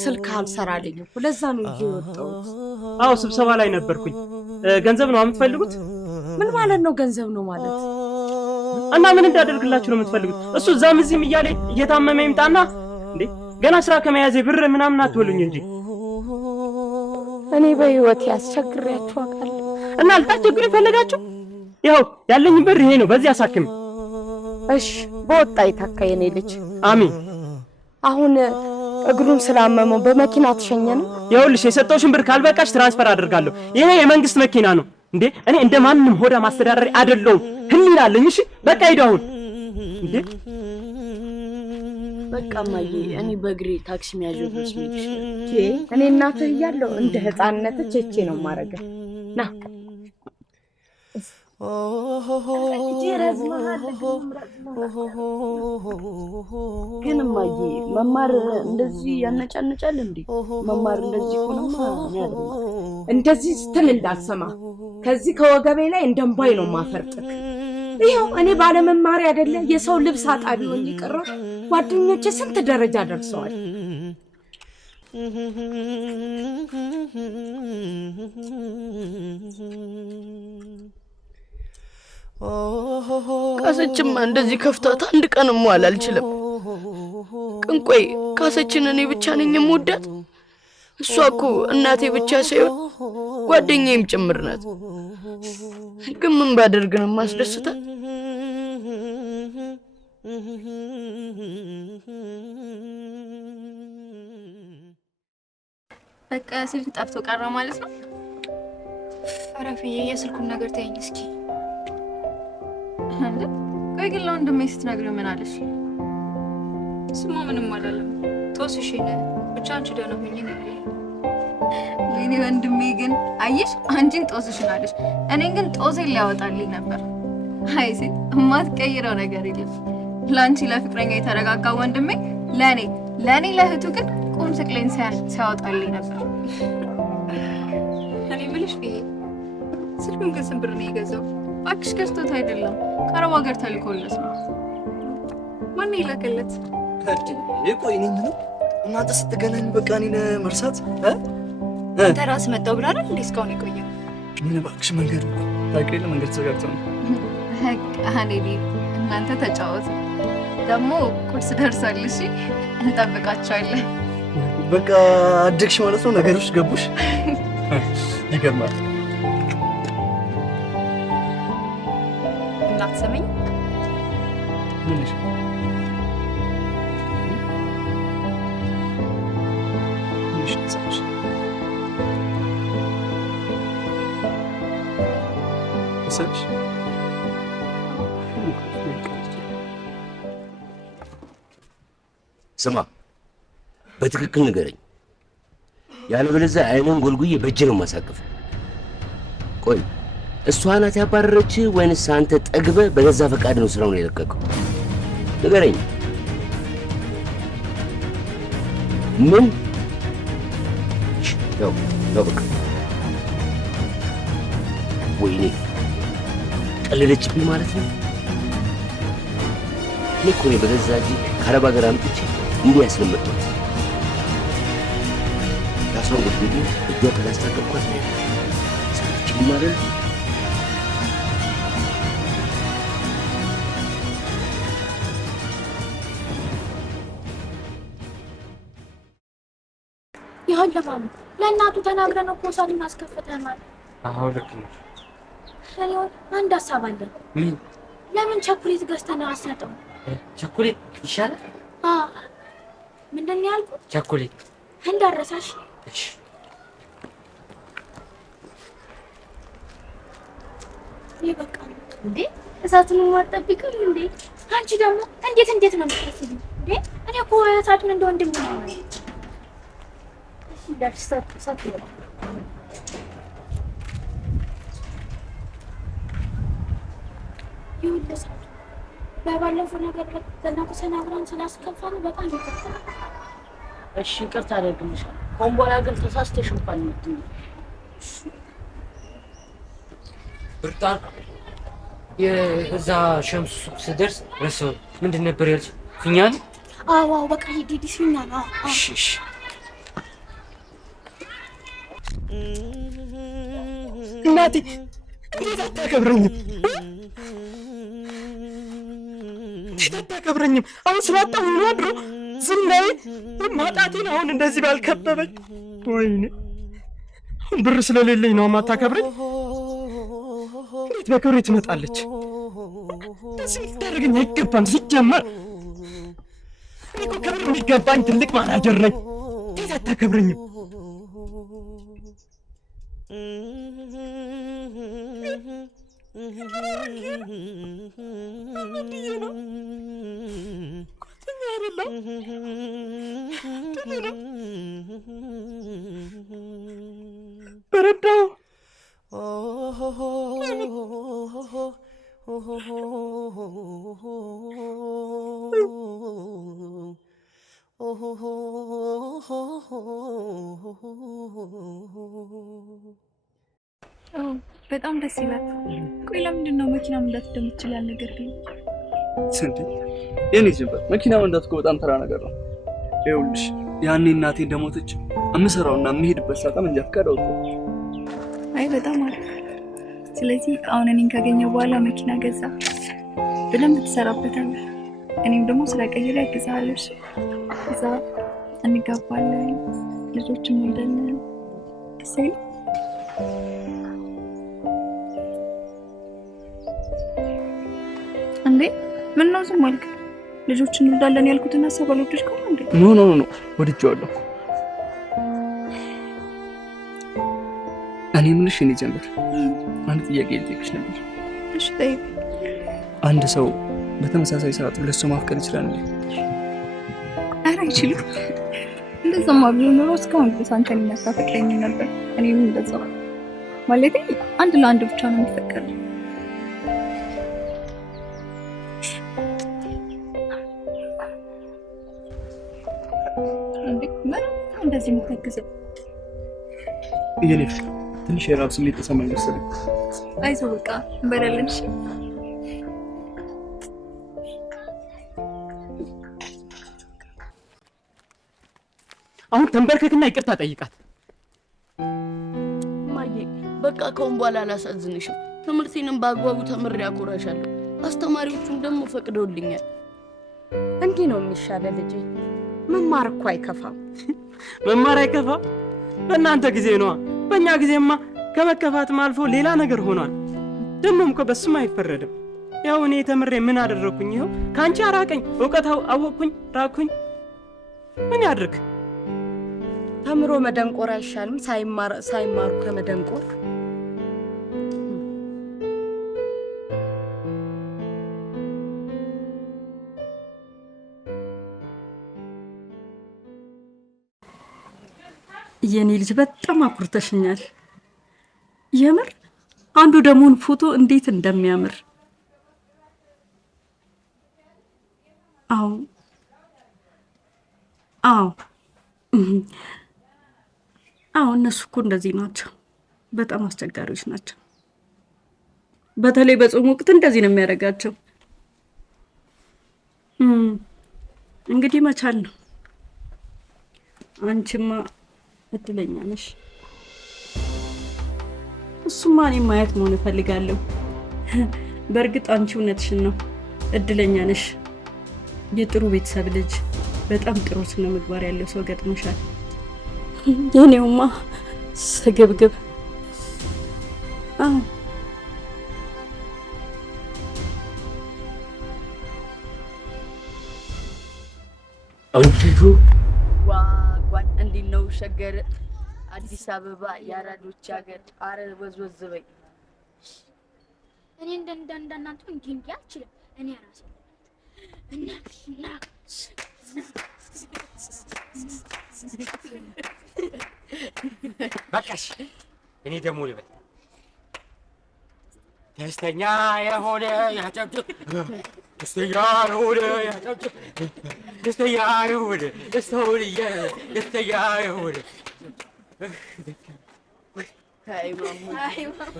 ስልክ አልሰራልኝ እኮ ለዛ ነው ይዤ የወጣሁት። አዎ ስብሰባ ላይ ነበርኩኝ። ገንዘብ ነው የምትፈልጉት? ምን ማለት ነው ገንዘብ ነው ማለት? እና ምን እንዳደርግላችሁ ነው የምትፈልጉት? እሱ እዛም እዚህም እያለ እየታመመ ይምጣና እንዴ ገና ስራ ከመያዜ ብር ምናምን አትወሉኝ እንጂ። እኔ በህይወት ያስቸግሬያችሁ አውቃለሁ። እና ልታስቸግሩ ይፈልጋችሁ? ይኸው ያለኝ ብር ይሄ ነው፣ በዚህ አሳክም። እሺ በወጣ ይታካ የኔ ልጅ። አሚን። አሁን እግሩን ስላመመው በመኪና ተሸኘን። ይኸውልሽ የሰጠውሽን ብር ካልበቃሽ ትራንስፈር አደርጋለሁ። ይሄ የመንግስት መኪና ነው እንዴ? እኔ እንደ ማንንም ሆዳ ማስተዳደሪ አይደለሁም። ህሊና አለኝ። እሺ በቃ ሂድ አሁን። እንዴ በቃ ማዬ እኔ በእግሬ ታክሲ መያዥ ድረስ ምንሽ እኔ እናትህ እያለሁ እንደ ህፃንነትህ ቼቼ ነው የማደርገው። ና ግን ማዬ መማር እንደዚህ ያነጫነጫል እንዴ? መማር እንደዚህ ሆነማ ያለ እንደዚህ ስትል እንዳትሰማ። ከዚህ ከወገቤ ላይ እንደምባይ ነው ማፈርጥክ። ይኸው እኔ ባለመማሪ አይደለ የሰው ልብስ አጣቢ ሆኜ ቀረሁ። ጓደኞቼ ስንት ደረጃ ደርሰዋል። ካሰችማ እንደዚህ ከፍቷት አንድ ቀን መዋል አልችልም። ግን ቆይ ካሰችን እኔ ብቻ ነኝ የምወዳት? እሷ እኮ እናቴ ብቻ ሳይሆን ጓደኛዬም ጭምር ናት። ግን ምን ባደርግ ነው ማስደስታት? በቃ ስልክ ጠፍቶ ቀረ ማለት ነው። አረፍዬ የስልኩን ነገር ተይኝ እስኪ። ቆይ ግን ለወንድሜ ስትነግሪው ምን አለሽ? ስማ ምንም አላለም። ተወስሽኝ ብቻ አንቺ ደህና ሁኚ ነው ያለኝ። የኔ ወንድሜ ግን አየሽ አንቺን ጦስሽን አለሽ፣ እኔን ግን ጦሴን ሊያወጣልኝ ነበር። አይ ሴት የማትቀይረው ነገር የለም። ለአንቺ ለፍቅረኛ የተረጋጋ ወንድሜ ለእኔ ለእህቱ ግን ቁም ስቅሌን ሲያወጣልኝ ነበር። እኔ የምልሽ ብዬ ስልኩን ግን ስንት ብር ነው የገዛው? እባክሽ ገዝቶት አይደለም ከአረብ ሀገር ተልኮለት ነው። ማን ይላከለት? ቆይ እኔ ምነው እናንተ ስትገናኙ በቃ እኔን መርሳት አንተ ራስህ መጣሁ ብለህ አይደል እንዴ እስካሁን የቆየው? ምን እባክሽ መንገዱ ታውቂው መንገድ ተዘጋግቶ ነው። እኔ እናንተ ተጫወቱ። ደግሞ ቁርስ ደርሷል። እሺ እንጠብቃቸዋለን። በቃ አደግሽ ማለት ነው። ነገሮች ገቡሽ። ይገርማል። እንዳትሰማኝ ምንሽ ሰች ሰች ስማ በትክክል ንገረኝ፣ ያለበለዚያ አይነን ጎልጉዬ በእጅ ነው ማሳቀፍ። ቆይ እሷ ናት ያባረረች ወይንስ አንተ ጠግበህ በገዛ ፈቃድ ነው ስራውን የለቀቀው? ንገረኝ። ምን ያው በቃ ወይኔ ቀለለችብኝ ማለት ነው። እኔ እኮ ነኝ በገዛ እጄ ከአረብ ሀገር አምጥቼ እንዲህ ያስለመድኳት። ራሷን ጎድጉዴ እጇ ካላስታቀቅኳት ሰችልኝ ማለት ነው። ይሁን ለማሙ ለእናቱ ተናግረን እኮ ሳል እናስከፍተናል። አዎ ልክ ነው። እኔ አንድ ሀሳብ አለኝ። ምን? ለምን ቸኮሌት ገዝተን አሰጠው? ቸኮሌት ይሻላል። ምንድን ነው ያልኩት? ቸኮሌት እንዳረሳሽ። እሺ ይበቃ እንዴ? እሳቱን ማጠብቅም እንዴ? አንቺ ደግሞ እንዴት ነው የምታስቢው እንዴ? እኔ እኮ እሳቱን እንደ ወንድም ነው ማለት። እሺ ዳሽ ሳት ነው ይኸውልህ፣ ባለፈው ነገር ተናግረን ስላስከፋን በጣም ይቅርታ። እሺ ይቅርታ አደርግልሻለሁ። ከአሁን በኋላ ግን ተሳስተሽ እንኳን የምትይኝ ብርጣን የዛ ሸምሱ ሱቅ ስደርስ ረሳሁ። ምንድን ነበር ያልሽው? ፊኛ ነው? አዎ በቃ ሂድ ፊኛ ነው። እሺ እናቴ እንዴት አታከብረኝም? አታከብረኝም? አሁን ስላጣሁ ነው አድሮ ዝናዬ ማጣቴን አሁን እንደዚህ ባልከበበኝ። ወይኔ አሁን ብር ስለሌለኝ ነው ማታከብረኝ? እንዴት በክብሬ ትመጣለች? እንደዚህ ልታደርገኝ አይገባም። ሲጀመር እኔ እኮ ክብር የሚገባኝ ትልቅ ማናጀር ነኝ። እንዴት አታከብረኝም? በረዳው በጣም ደስ ይላል። ቆይ ለምንድን ነው መኪና መንዳት እንደምትችል ያልነገርከኝ? እንዴ የኔ ጀበር መኪና መንዳት እኮ በጣም ተራ ነገር ነው። ይኸውልሽ ያኔ እናቴ እንደሞተች የምሰራውና የምሄድበት ሳጣ መንጃ ፈቃድ አውጥቶ። አይ በጣም አሪፍ። ስለዚህ አሁን እኔን ካገኘው በኋላ መኪና ገዛ በደንብ ትሰራበታለህ። እኔም ደግሞ ስራ ቀይሬ አግዛለሁ። እዛ እንጋባለን፣ ልጆችም ወልደን ደስ አይልም? እንዴ ምን ነው ዝም አልክ? ልጆችን እንወልዳለን ያልኩትን ሀሳብ አልወደድከው እንዴ? ኖ ወድጄዋለሁ። እኔ የምልሽ እኔ ጀምር አንድ ጥያቄ ልጠይቅሽ ነበር። እሺ ጠይቅ። አንድ ሰው በተመሳሳይ ሰዓት ሁለት ሰው ማፍቀር ይችላል እንዴ? ኧረ አይችልም። እንደዛማ ቢሆን ኖሮ እስካሁን ድረስ አንተን የሚያሳፍቀኝ ነበር። እኔም እንደዛው ማለቴ አንድ ለአንድ ብቻ ነው የሚፈቀደው። እንደዚህ የምታግዘው የኔ ፍቅር ትንሽ የራብ ስሜት ተሰማኝ መሰለኝ። አይዞህ በቃ እንበላለን። እሺ አሁን ተንበርከክና ይቅርታ ጠይቃት። እማዬ በቃ ከአሁን በኋላ አላሳዝንሽም። ትምህርቴንም በአግባቡ ተምሬ አኮራሻለሁ። አስተማሪዎቹም ደግሞ ፈቅደውልኛል። እንዲህ ነው የሚሻለ ልጄ። መማር እኮ አይከፋም። መማር አይከፋም? በእናንተ ጊዜ ነዋ። በእኛ ጊዜማ ከመከፋትም አልፎ ሌላ ነገር ሆኗል። ደግሞም እኮ በሱም አይፈረድም። ያው እኔ ተምሬ ምን አደረኩኝ? ይኸው ከአንቺ አራቀኝ፣ እውቀት አወቅኩኝ፣ ራኩኝ። ምን ያድርግ? ተምሮ መደንቆር አይሻልም? ሳይማሩ ከመደንቆር። የኔ ልጅ በጣም አኩርተሽኛል። የምር አንዱ ደሞን ፎቶ እንዴት እንደሚያምር። አዎ እነሱ እኮ እንደዚህ ናቸው። በጣም አስቸጋሪዎች ናቸው። በተለይ በጾም ወቅት እንደዚህ ነው የሚያደርጋቸው። እንግዲህ መቻል ነው። አንቺማ እድለኛ ነሽ። እሱማ እኔም ማየት መሆን እፈልጋለሁ። በእርግጥ አንቺ እውነትሽን ነው፣ እድለኛ ነሽ። የጥሩ ቤተሰብ ልጅ፣ በጣም ጥሩ ስነ ምግባር ያለው ሰው ገጥሞሻል። የኔውማ ስግብግብ። አንቺቱ ዋጓን እንዴት ነው ሸገር አዲስ አበባ የአራዶች ሀገር? አረ ወዝወዝ በይ። እኔ እንደናንተ እንዲህ አልችልም። እኔ ራሴ በቃሽ። እኔ ደግሞ ልበል ደስተኛ የሆነ ያጨብጭብ፣ ደስተኛ የሆነ ያጨብጭብ፣ ደስተኛ የሆነ ደስታውን ደስተኛ የሆነ አይ ማሙ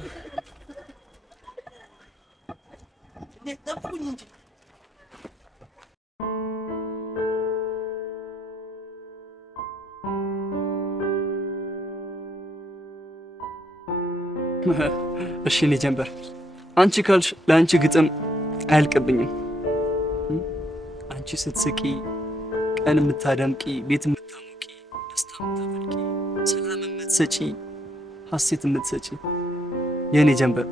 ጠብቁኝ እንጂ እሺ እኔ ጀንበር አንቺ ካልሽ ለአንቺ ግጥም አያልቅብኝም። አንቺ ስትስቂ ቀን የምታደምቂ፣ ቤት የምታሞቂ፣ ደስታ የምታፈልቂ፣ ሰላም የምትሰጪ፣ ሀሴት የምትሰጪ የእኔ ጀንበር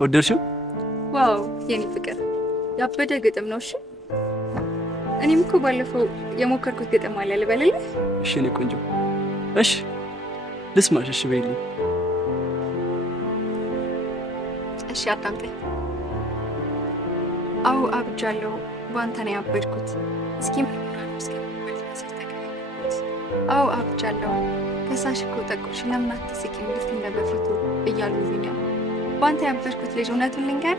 ወደድሽው? ዋው የኔ ፍቅር ያበደ ግጥም ነው። እሺ እኔም እኮ ባለፈው የሞከርኩት ግጥም አለ ልበልልህ? እሺ እኔ ቆንጆ እሺ ልስማሽ። እሺ በይልኝ። እሺ አዳምጠኝ። አዎ አብጃለሁ በአንተ ነው ያበድኩት። እስኪ አዎ አብጃለሁ ከሳሽ እኮ ጠቆሽ ለምን አትስቂም ልክ እንደ በፊቱ እያሉ ነው በአንተ ያበድኩት ልጅ። እውነቱን ልንገር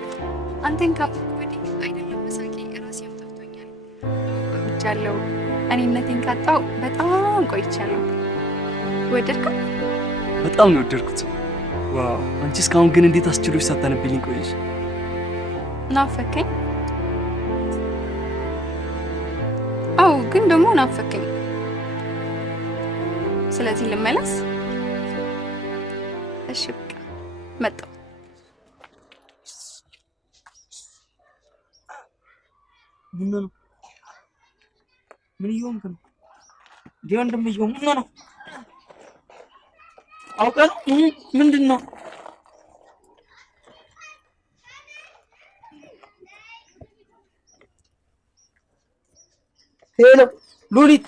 አንተን ካፈኩ ወዲህ አይደለም መሳቂ ራሴም ጠፍቶኛል። አብጃለሁ እኔነቴን ካጣው በጣም ቆይቻለሁ። ወደድከው? በጣም ነው ወደድኩት። ዋው አንቺ እስካሁን ግን እንዴት አስችሎሽ ሳታነብልኝ ቆይሽ? ናፈከኝ? አዎ ግን ደግሞ ናፈከኝ። ስለዚህ ልመለስ? እሺ በቃ መጣሁ። ምን እየሆንክ ነው? ዲዮን እንደምየው ምን ነው? አውቀን ምንድን ነው? ሄሎ ሉሊት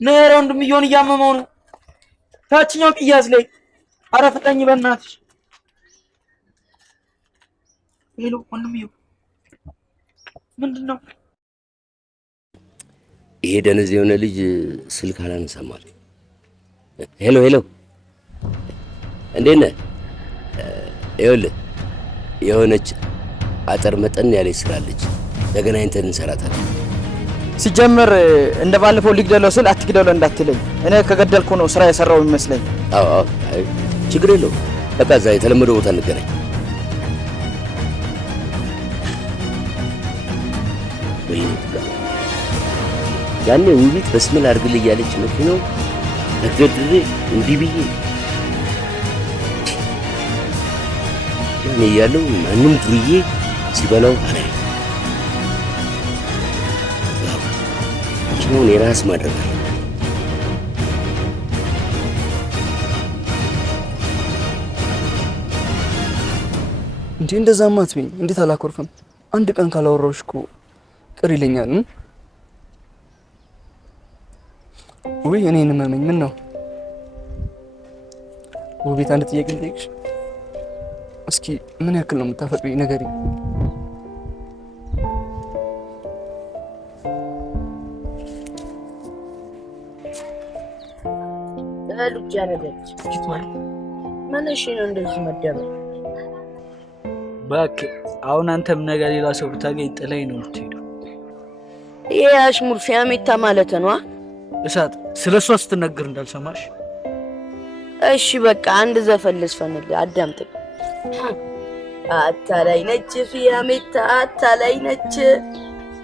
ነረ እንደምየውን እያመመው ነው ታችኛው ቅያስ ላይ አረፍጠኝ በእናትሽ። ሄሎ ወንድምየው ምንድን ነው? ይሄ ደነዝ የሆነ ልጅ ስልክ አላነሳም አለ። ሄሎ ሄሎ እንዴት ነህ? ይኸውልህ የሆነች አጠር መጠን ያለች ስላለች ተገናኝተን እንሰራታለን። ሲጀምር እንደ ባለፈው ልግደለው ስል አትግደለው እንዳትለኝ። እኔ ከገደልኩ ነው ስራ የሰራው ይመስለኝ። አዎ አዎ ችግር የለውም። በቃ እዛ የተለመደው ቦታ እንገናኝ። ወይኔ ያኔ ውቢት በስሜል አድርግልኝ እያለች መኪናው ተገድሬ እንዲህ ብዬ ያኔ እያለሁ ማንም ዱርዬ ሲበላው አላይ መኪናውን የራስ ማድረግ አለ። እንዴ እንደዛማ አትበይኝ። እንዴት አላኮርፍም? አንድ ቀን ካላወራሁሽ እኮ ቅር ይለኛል። ውይ እኔን መመኝ ምን ነው? ውቤት አንድ ጥያቄ ልጠይቅሽ። እስኪ ምን ያክል ነው የምታፈቅሪኝ? ንገሪኝ። ልጅ ያረገች ምን እሺ ነው እንደዚህ መደረግ? እባክህ አሁን አንተም ነገር ሌላ ሰው ብታገኝ ጥለኝ ነው የምትሄደው። ይሄ አሽሙር ፊያሜታ ማለት ነው። እሳት ስለሷ ስትነግር እንዳልሰማሽ። እሺ በቃ አንድ ዘፈን ልስፈንልህ፣ አዳምጠኝ። አታላይ ነች ፊያሜታ አታላይ ነች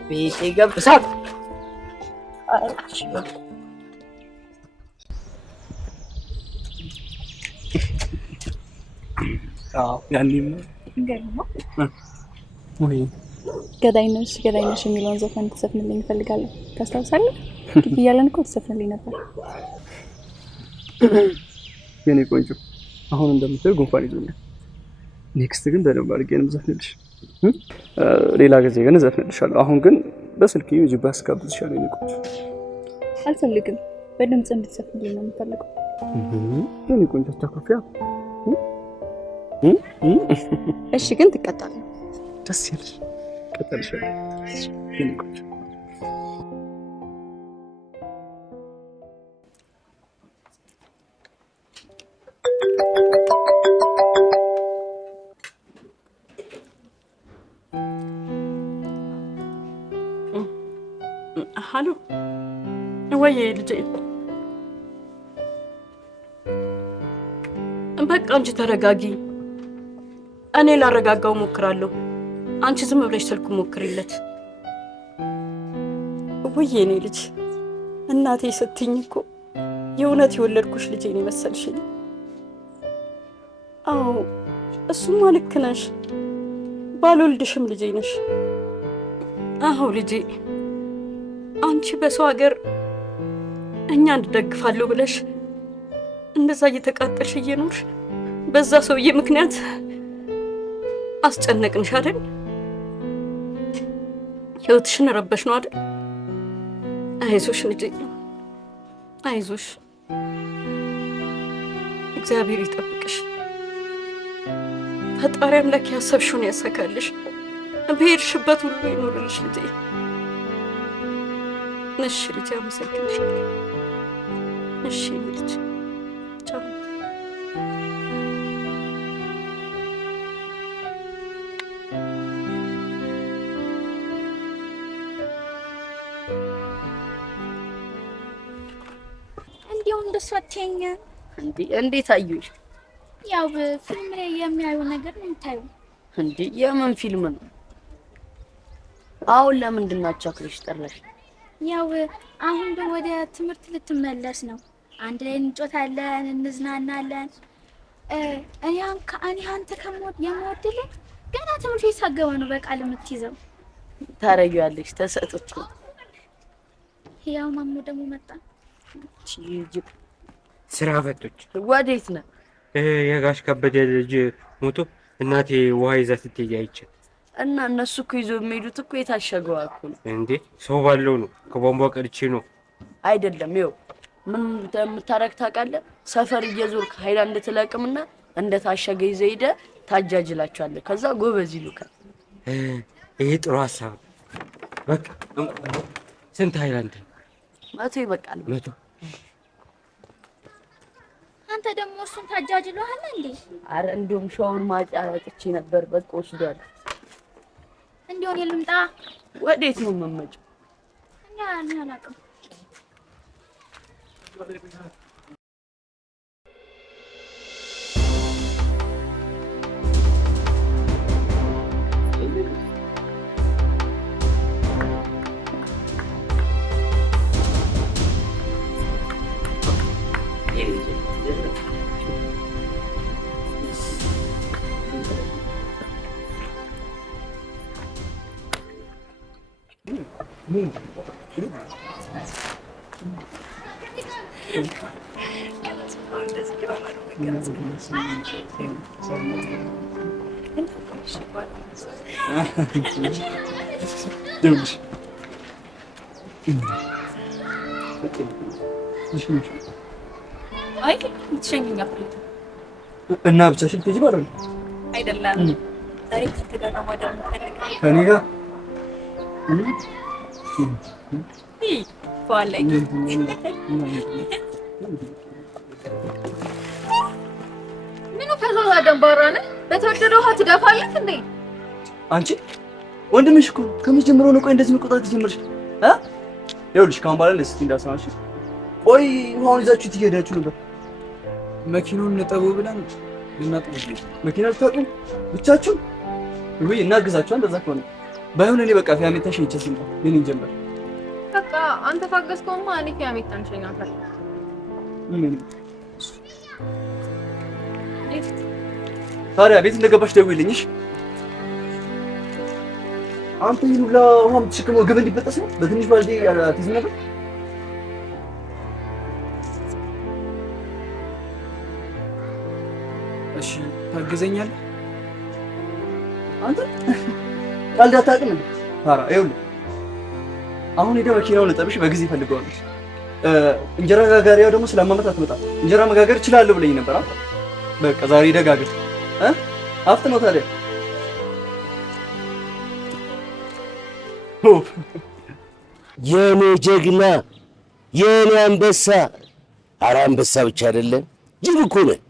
ቤቴ ገብታ እሳት ያኔም ገዳይነሽ ገዳይነሽ የሚለውን ዘፈን ተሰፍንልኝ እፈልጋለሁ። ታስታውሳለህ? ግቢ እያለን እኮ ተሰፍንልኝ ነበር። የኔ ቆንጆ አሁን እንደምትል ጉንፋን ይዞኛል። ኔክስት ግን በደንብ አድርጌ ነው የምዘፍንልሽ። ሌላ ጊዜ ግን እዘፍንልሻለሁ። አሁን ግን በስልክ ዩቲዩብ አስጋብዝሻለሁ። የኔ ቆንጆ አልፈልግም፣ በድምጽ እንድትዘፍንልኝ ነው የምፈልገው። የኔ ቆንጆ ተከፍያ እሺ ግን ትቀጣለህ። ደስ ይላል። ሀሎ ወይ ልጄ፣ በቃ አንቺ ተረጋጊ። እኔ ላረጋጋው ሞክራለሁ። አንቺ ዝም ብለሽ ስልኩ ሞክሪለት። ወይ የኔ ልጅ እናቴ ስትኝ እኮ የእውነት የወለድኩሽ ልጄ ነው መሰልሽኝ። አዎ እሱማ ልክ ነሽ። ባልወልድሽም ልጄ ነሽ። አዎ ልጄ፣ አንቺ በሰው ሀገር እኛ እንደግፋለሁ ብለሽ እንደዛ እየተቃጠልሽ እየኖርሽ በዛ ሰውዬ ምክንያት አስጨነቅንሽ አይደል? ህይወትሽን ረበሽ ነው አይደል? አይዞሽ ልጄ፣ አይዞሽ። እግዚአብሔር ይጠብቅሽ። ፈጣሪ አምላክ ያሰብሽውን ያሳካልሽ። በሄድሽበት ሁሉ ይኖርልሽ ልጄ። እሺ ልጄ፣ አመሰግንሻለሁ። እሺ ልጄ፣ ቻው። እንዲሁ እንደሱ አትይኝ እንዴ? እንዴት አዩሽ? ያው ፊልም ላይ የሚያዩ ነገር ነው የምታየው። እንዴ የምን ፊልም ነው? አሁን ለምንድን ነው አቻክለሽ ጠራሽ? ያው አሁን ወደ ትምህርት ልትመለስ ነው። አንድ ላይ እንጮታለን፣ እንዝናናለን። እኔ አንተ የምወድልህ ገና ትምህርት ቤት ሳገባ ነው በቃል የምትይዘው። ታረጊዋለሽ። ተሰጥቶ ያው ማሙ ደግሞ መጣ። ስራ ፈቶች ወዴት ነው? የጋሽ ከበደ ልጅ ሞቶ እናቴ ውሃ ይዛ ስትሄድ አይቼ። እና እነሱ እኮ ይዞ የሚሄዱት እኮ የታሸገው እኮ ነው እንዴ። ሰው ባለው ነው፣ ከቧንቧ ቀድቼ ነው። አይደለም። ይኸው ምን እንደምታረግ ታውቃለህ? ሰፈር እየዞርክ ሃይላንድ ትለቅምና እንደታሸገ ይዘህ ሄደህ ታጃጅላቸዋለህ። ከዛ ጎበዝ ይሉካል። ይሄ ጥሩ ሀሳብ። በቃ ስንት ሃይላንድ? 100 ይበቃል። 100። አንተ ደግሞ እሱን ታጃጅለዋል እንዴ? አረ እንደውም ሻውን ማጫጭቼ ነበር። በቃ ወስዷል። እንዲሆን የልምጣ። ወዴት ነው የምመጪው? እኔ አላውቅም። አይ ትሸኝኛ እና ብቻሽን ትሄጂ ማለት ነው? አይደለም። ዛሬ ከተገና ማዳም ፈልግ ከኔ ጋር ፏለኝ ምኑ ፈዛዛ ደንባራ ነህ? በተወደደ ውሃ ትደፋለህ እንዴ? አንቺ ወንድምሽ እኮ ከመጀመሪያው ነው። ቆይ እንደዚህ መቆጣት ጀመርሽ? ይኸውልሽ ካሁን በኋላ ለስቲ እንዳሰማሽ። ቆይ ውሃውን ይዛችሁ ትሄዳችሁ ነበር? መኪናውን ነጠቡ ብለን ልናጥብ። መኪና ልታጥቡ ብቻችሁ? ወይ እናግዛችሁ። እንደዛ ከሆነ ባይሆን እኔ በቃ ፊያሜታሽ ይችላል። ምን እንጀምር? በቃ አንተ ታገዝከውማ እኔ ፊያሜታን ሸኛታለሁ። ምን ታዲያ ቤት እንደገባሽ ደውይልኝሽ። አንተ ይሄን ሁላ ውሃ የምትሸክመው ግብ እንዲበጠስ ነው? በትንሽ ባልዲ አትይዝም ነበር? እሺ ታግዘኛለህ? አንተ ቀልድ አታውቅም እንዴ? ታራ ይኸውልህ አሁን ሄደህ መኪናውን እጠብሽ፣ በጊዜ ፈልገዋለሽ። እንጀራ ጋጋሪያው ደግሞ ስለማመጣ አትመጣም። እንጀራ መጋገር እችላለሁ ብለኝ ነበር። በቃ ዛሬ ደጋግር አፍጥነው ታዲያ የኔ ጀግና፣ የኔ አንበሳ። ኧረ አንበሳ ብቻ አይደለም ጅብ እኮ ነህ።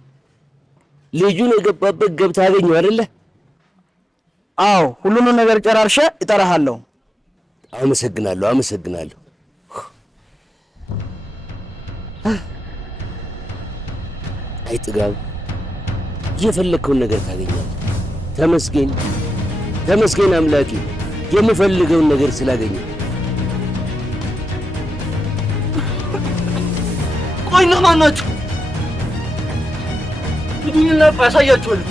ልጁን የገባበት ገብተህ አገኘው አይደለ? አዎ፣ ሁሉንም ነገር ጨራርሼ እጠራሃለሁ። አመሰግናለሁ፣ አመሰግናለሁ። አይ ጥጋብ፣ የፈለግከውን ነገር ታገኛለህ። ተመስገን፣ ተመስገን አምላኬ፣ የምፈልገውን ነገር ስላገኘ። ቆይ እነማን ናችሁ? ሂዱኝና ያሳያችኋለሁ።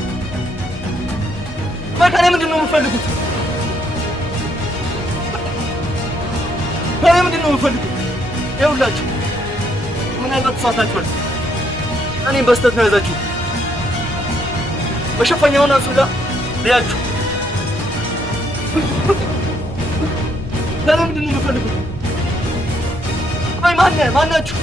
ቆይ ከእኔ ምንድን ነው የምፈልጉት? ከእኔ ምንድን ነው የምፈልጉት? ይኸውላችሁ ምናልባት ተሳሳታችኋል። እኔም በስተት ነው ያዛችሁ። መሸፈኛውን አንሱላ ልያችሁ። ከእኔ ምንድን ነው የምፈልጉት? ቆይ ማናችሁ?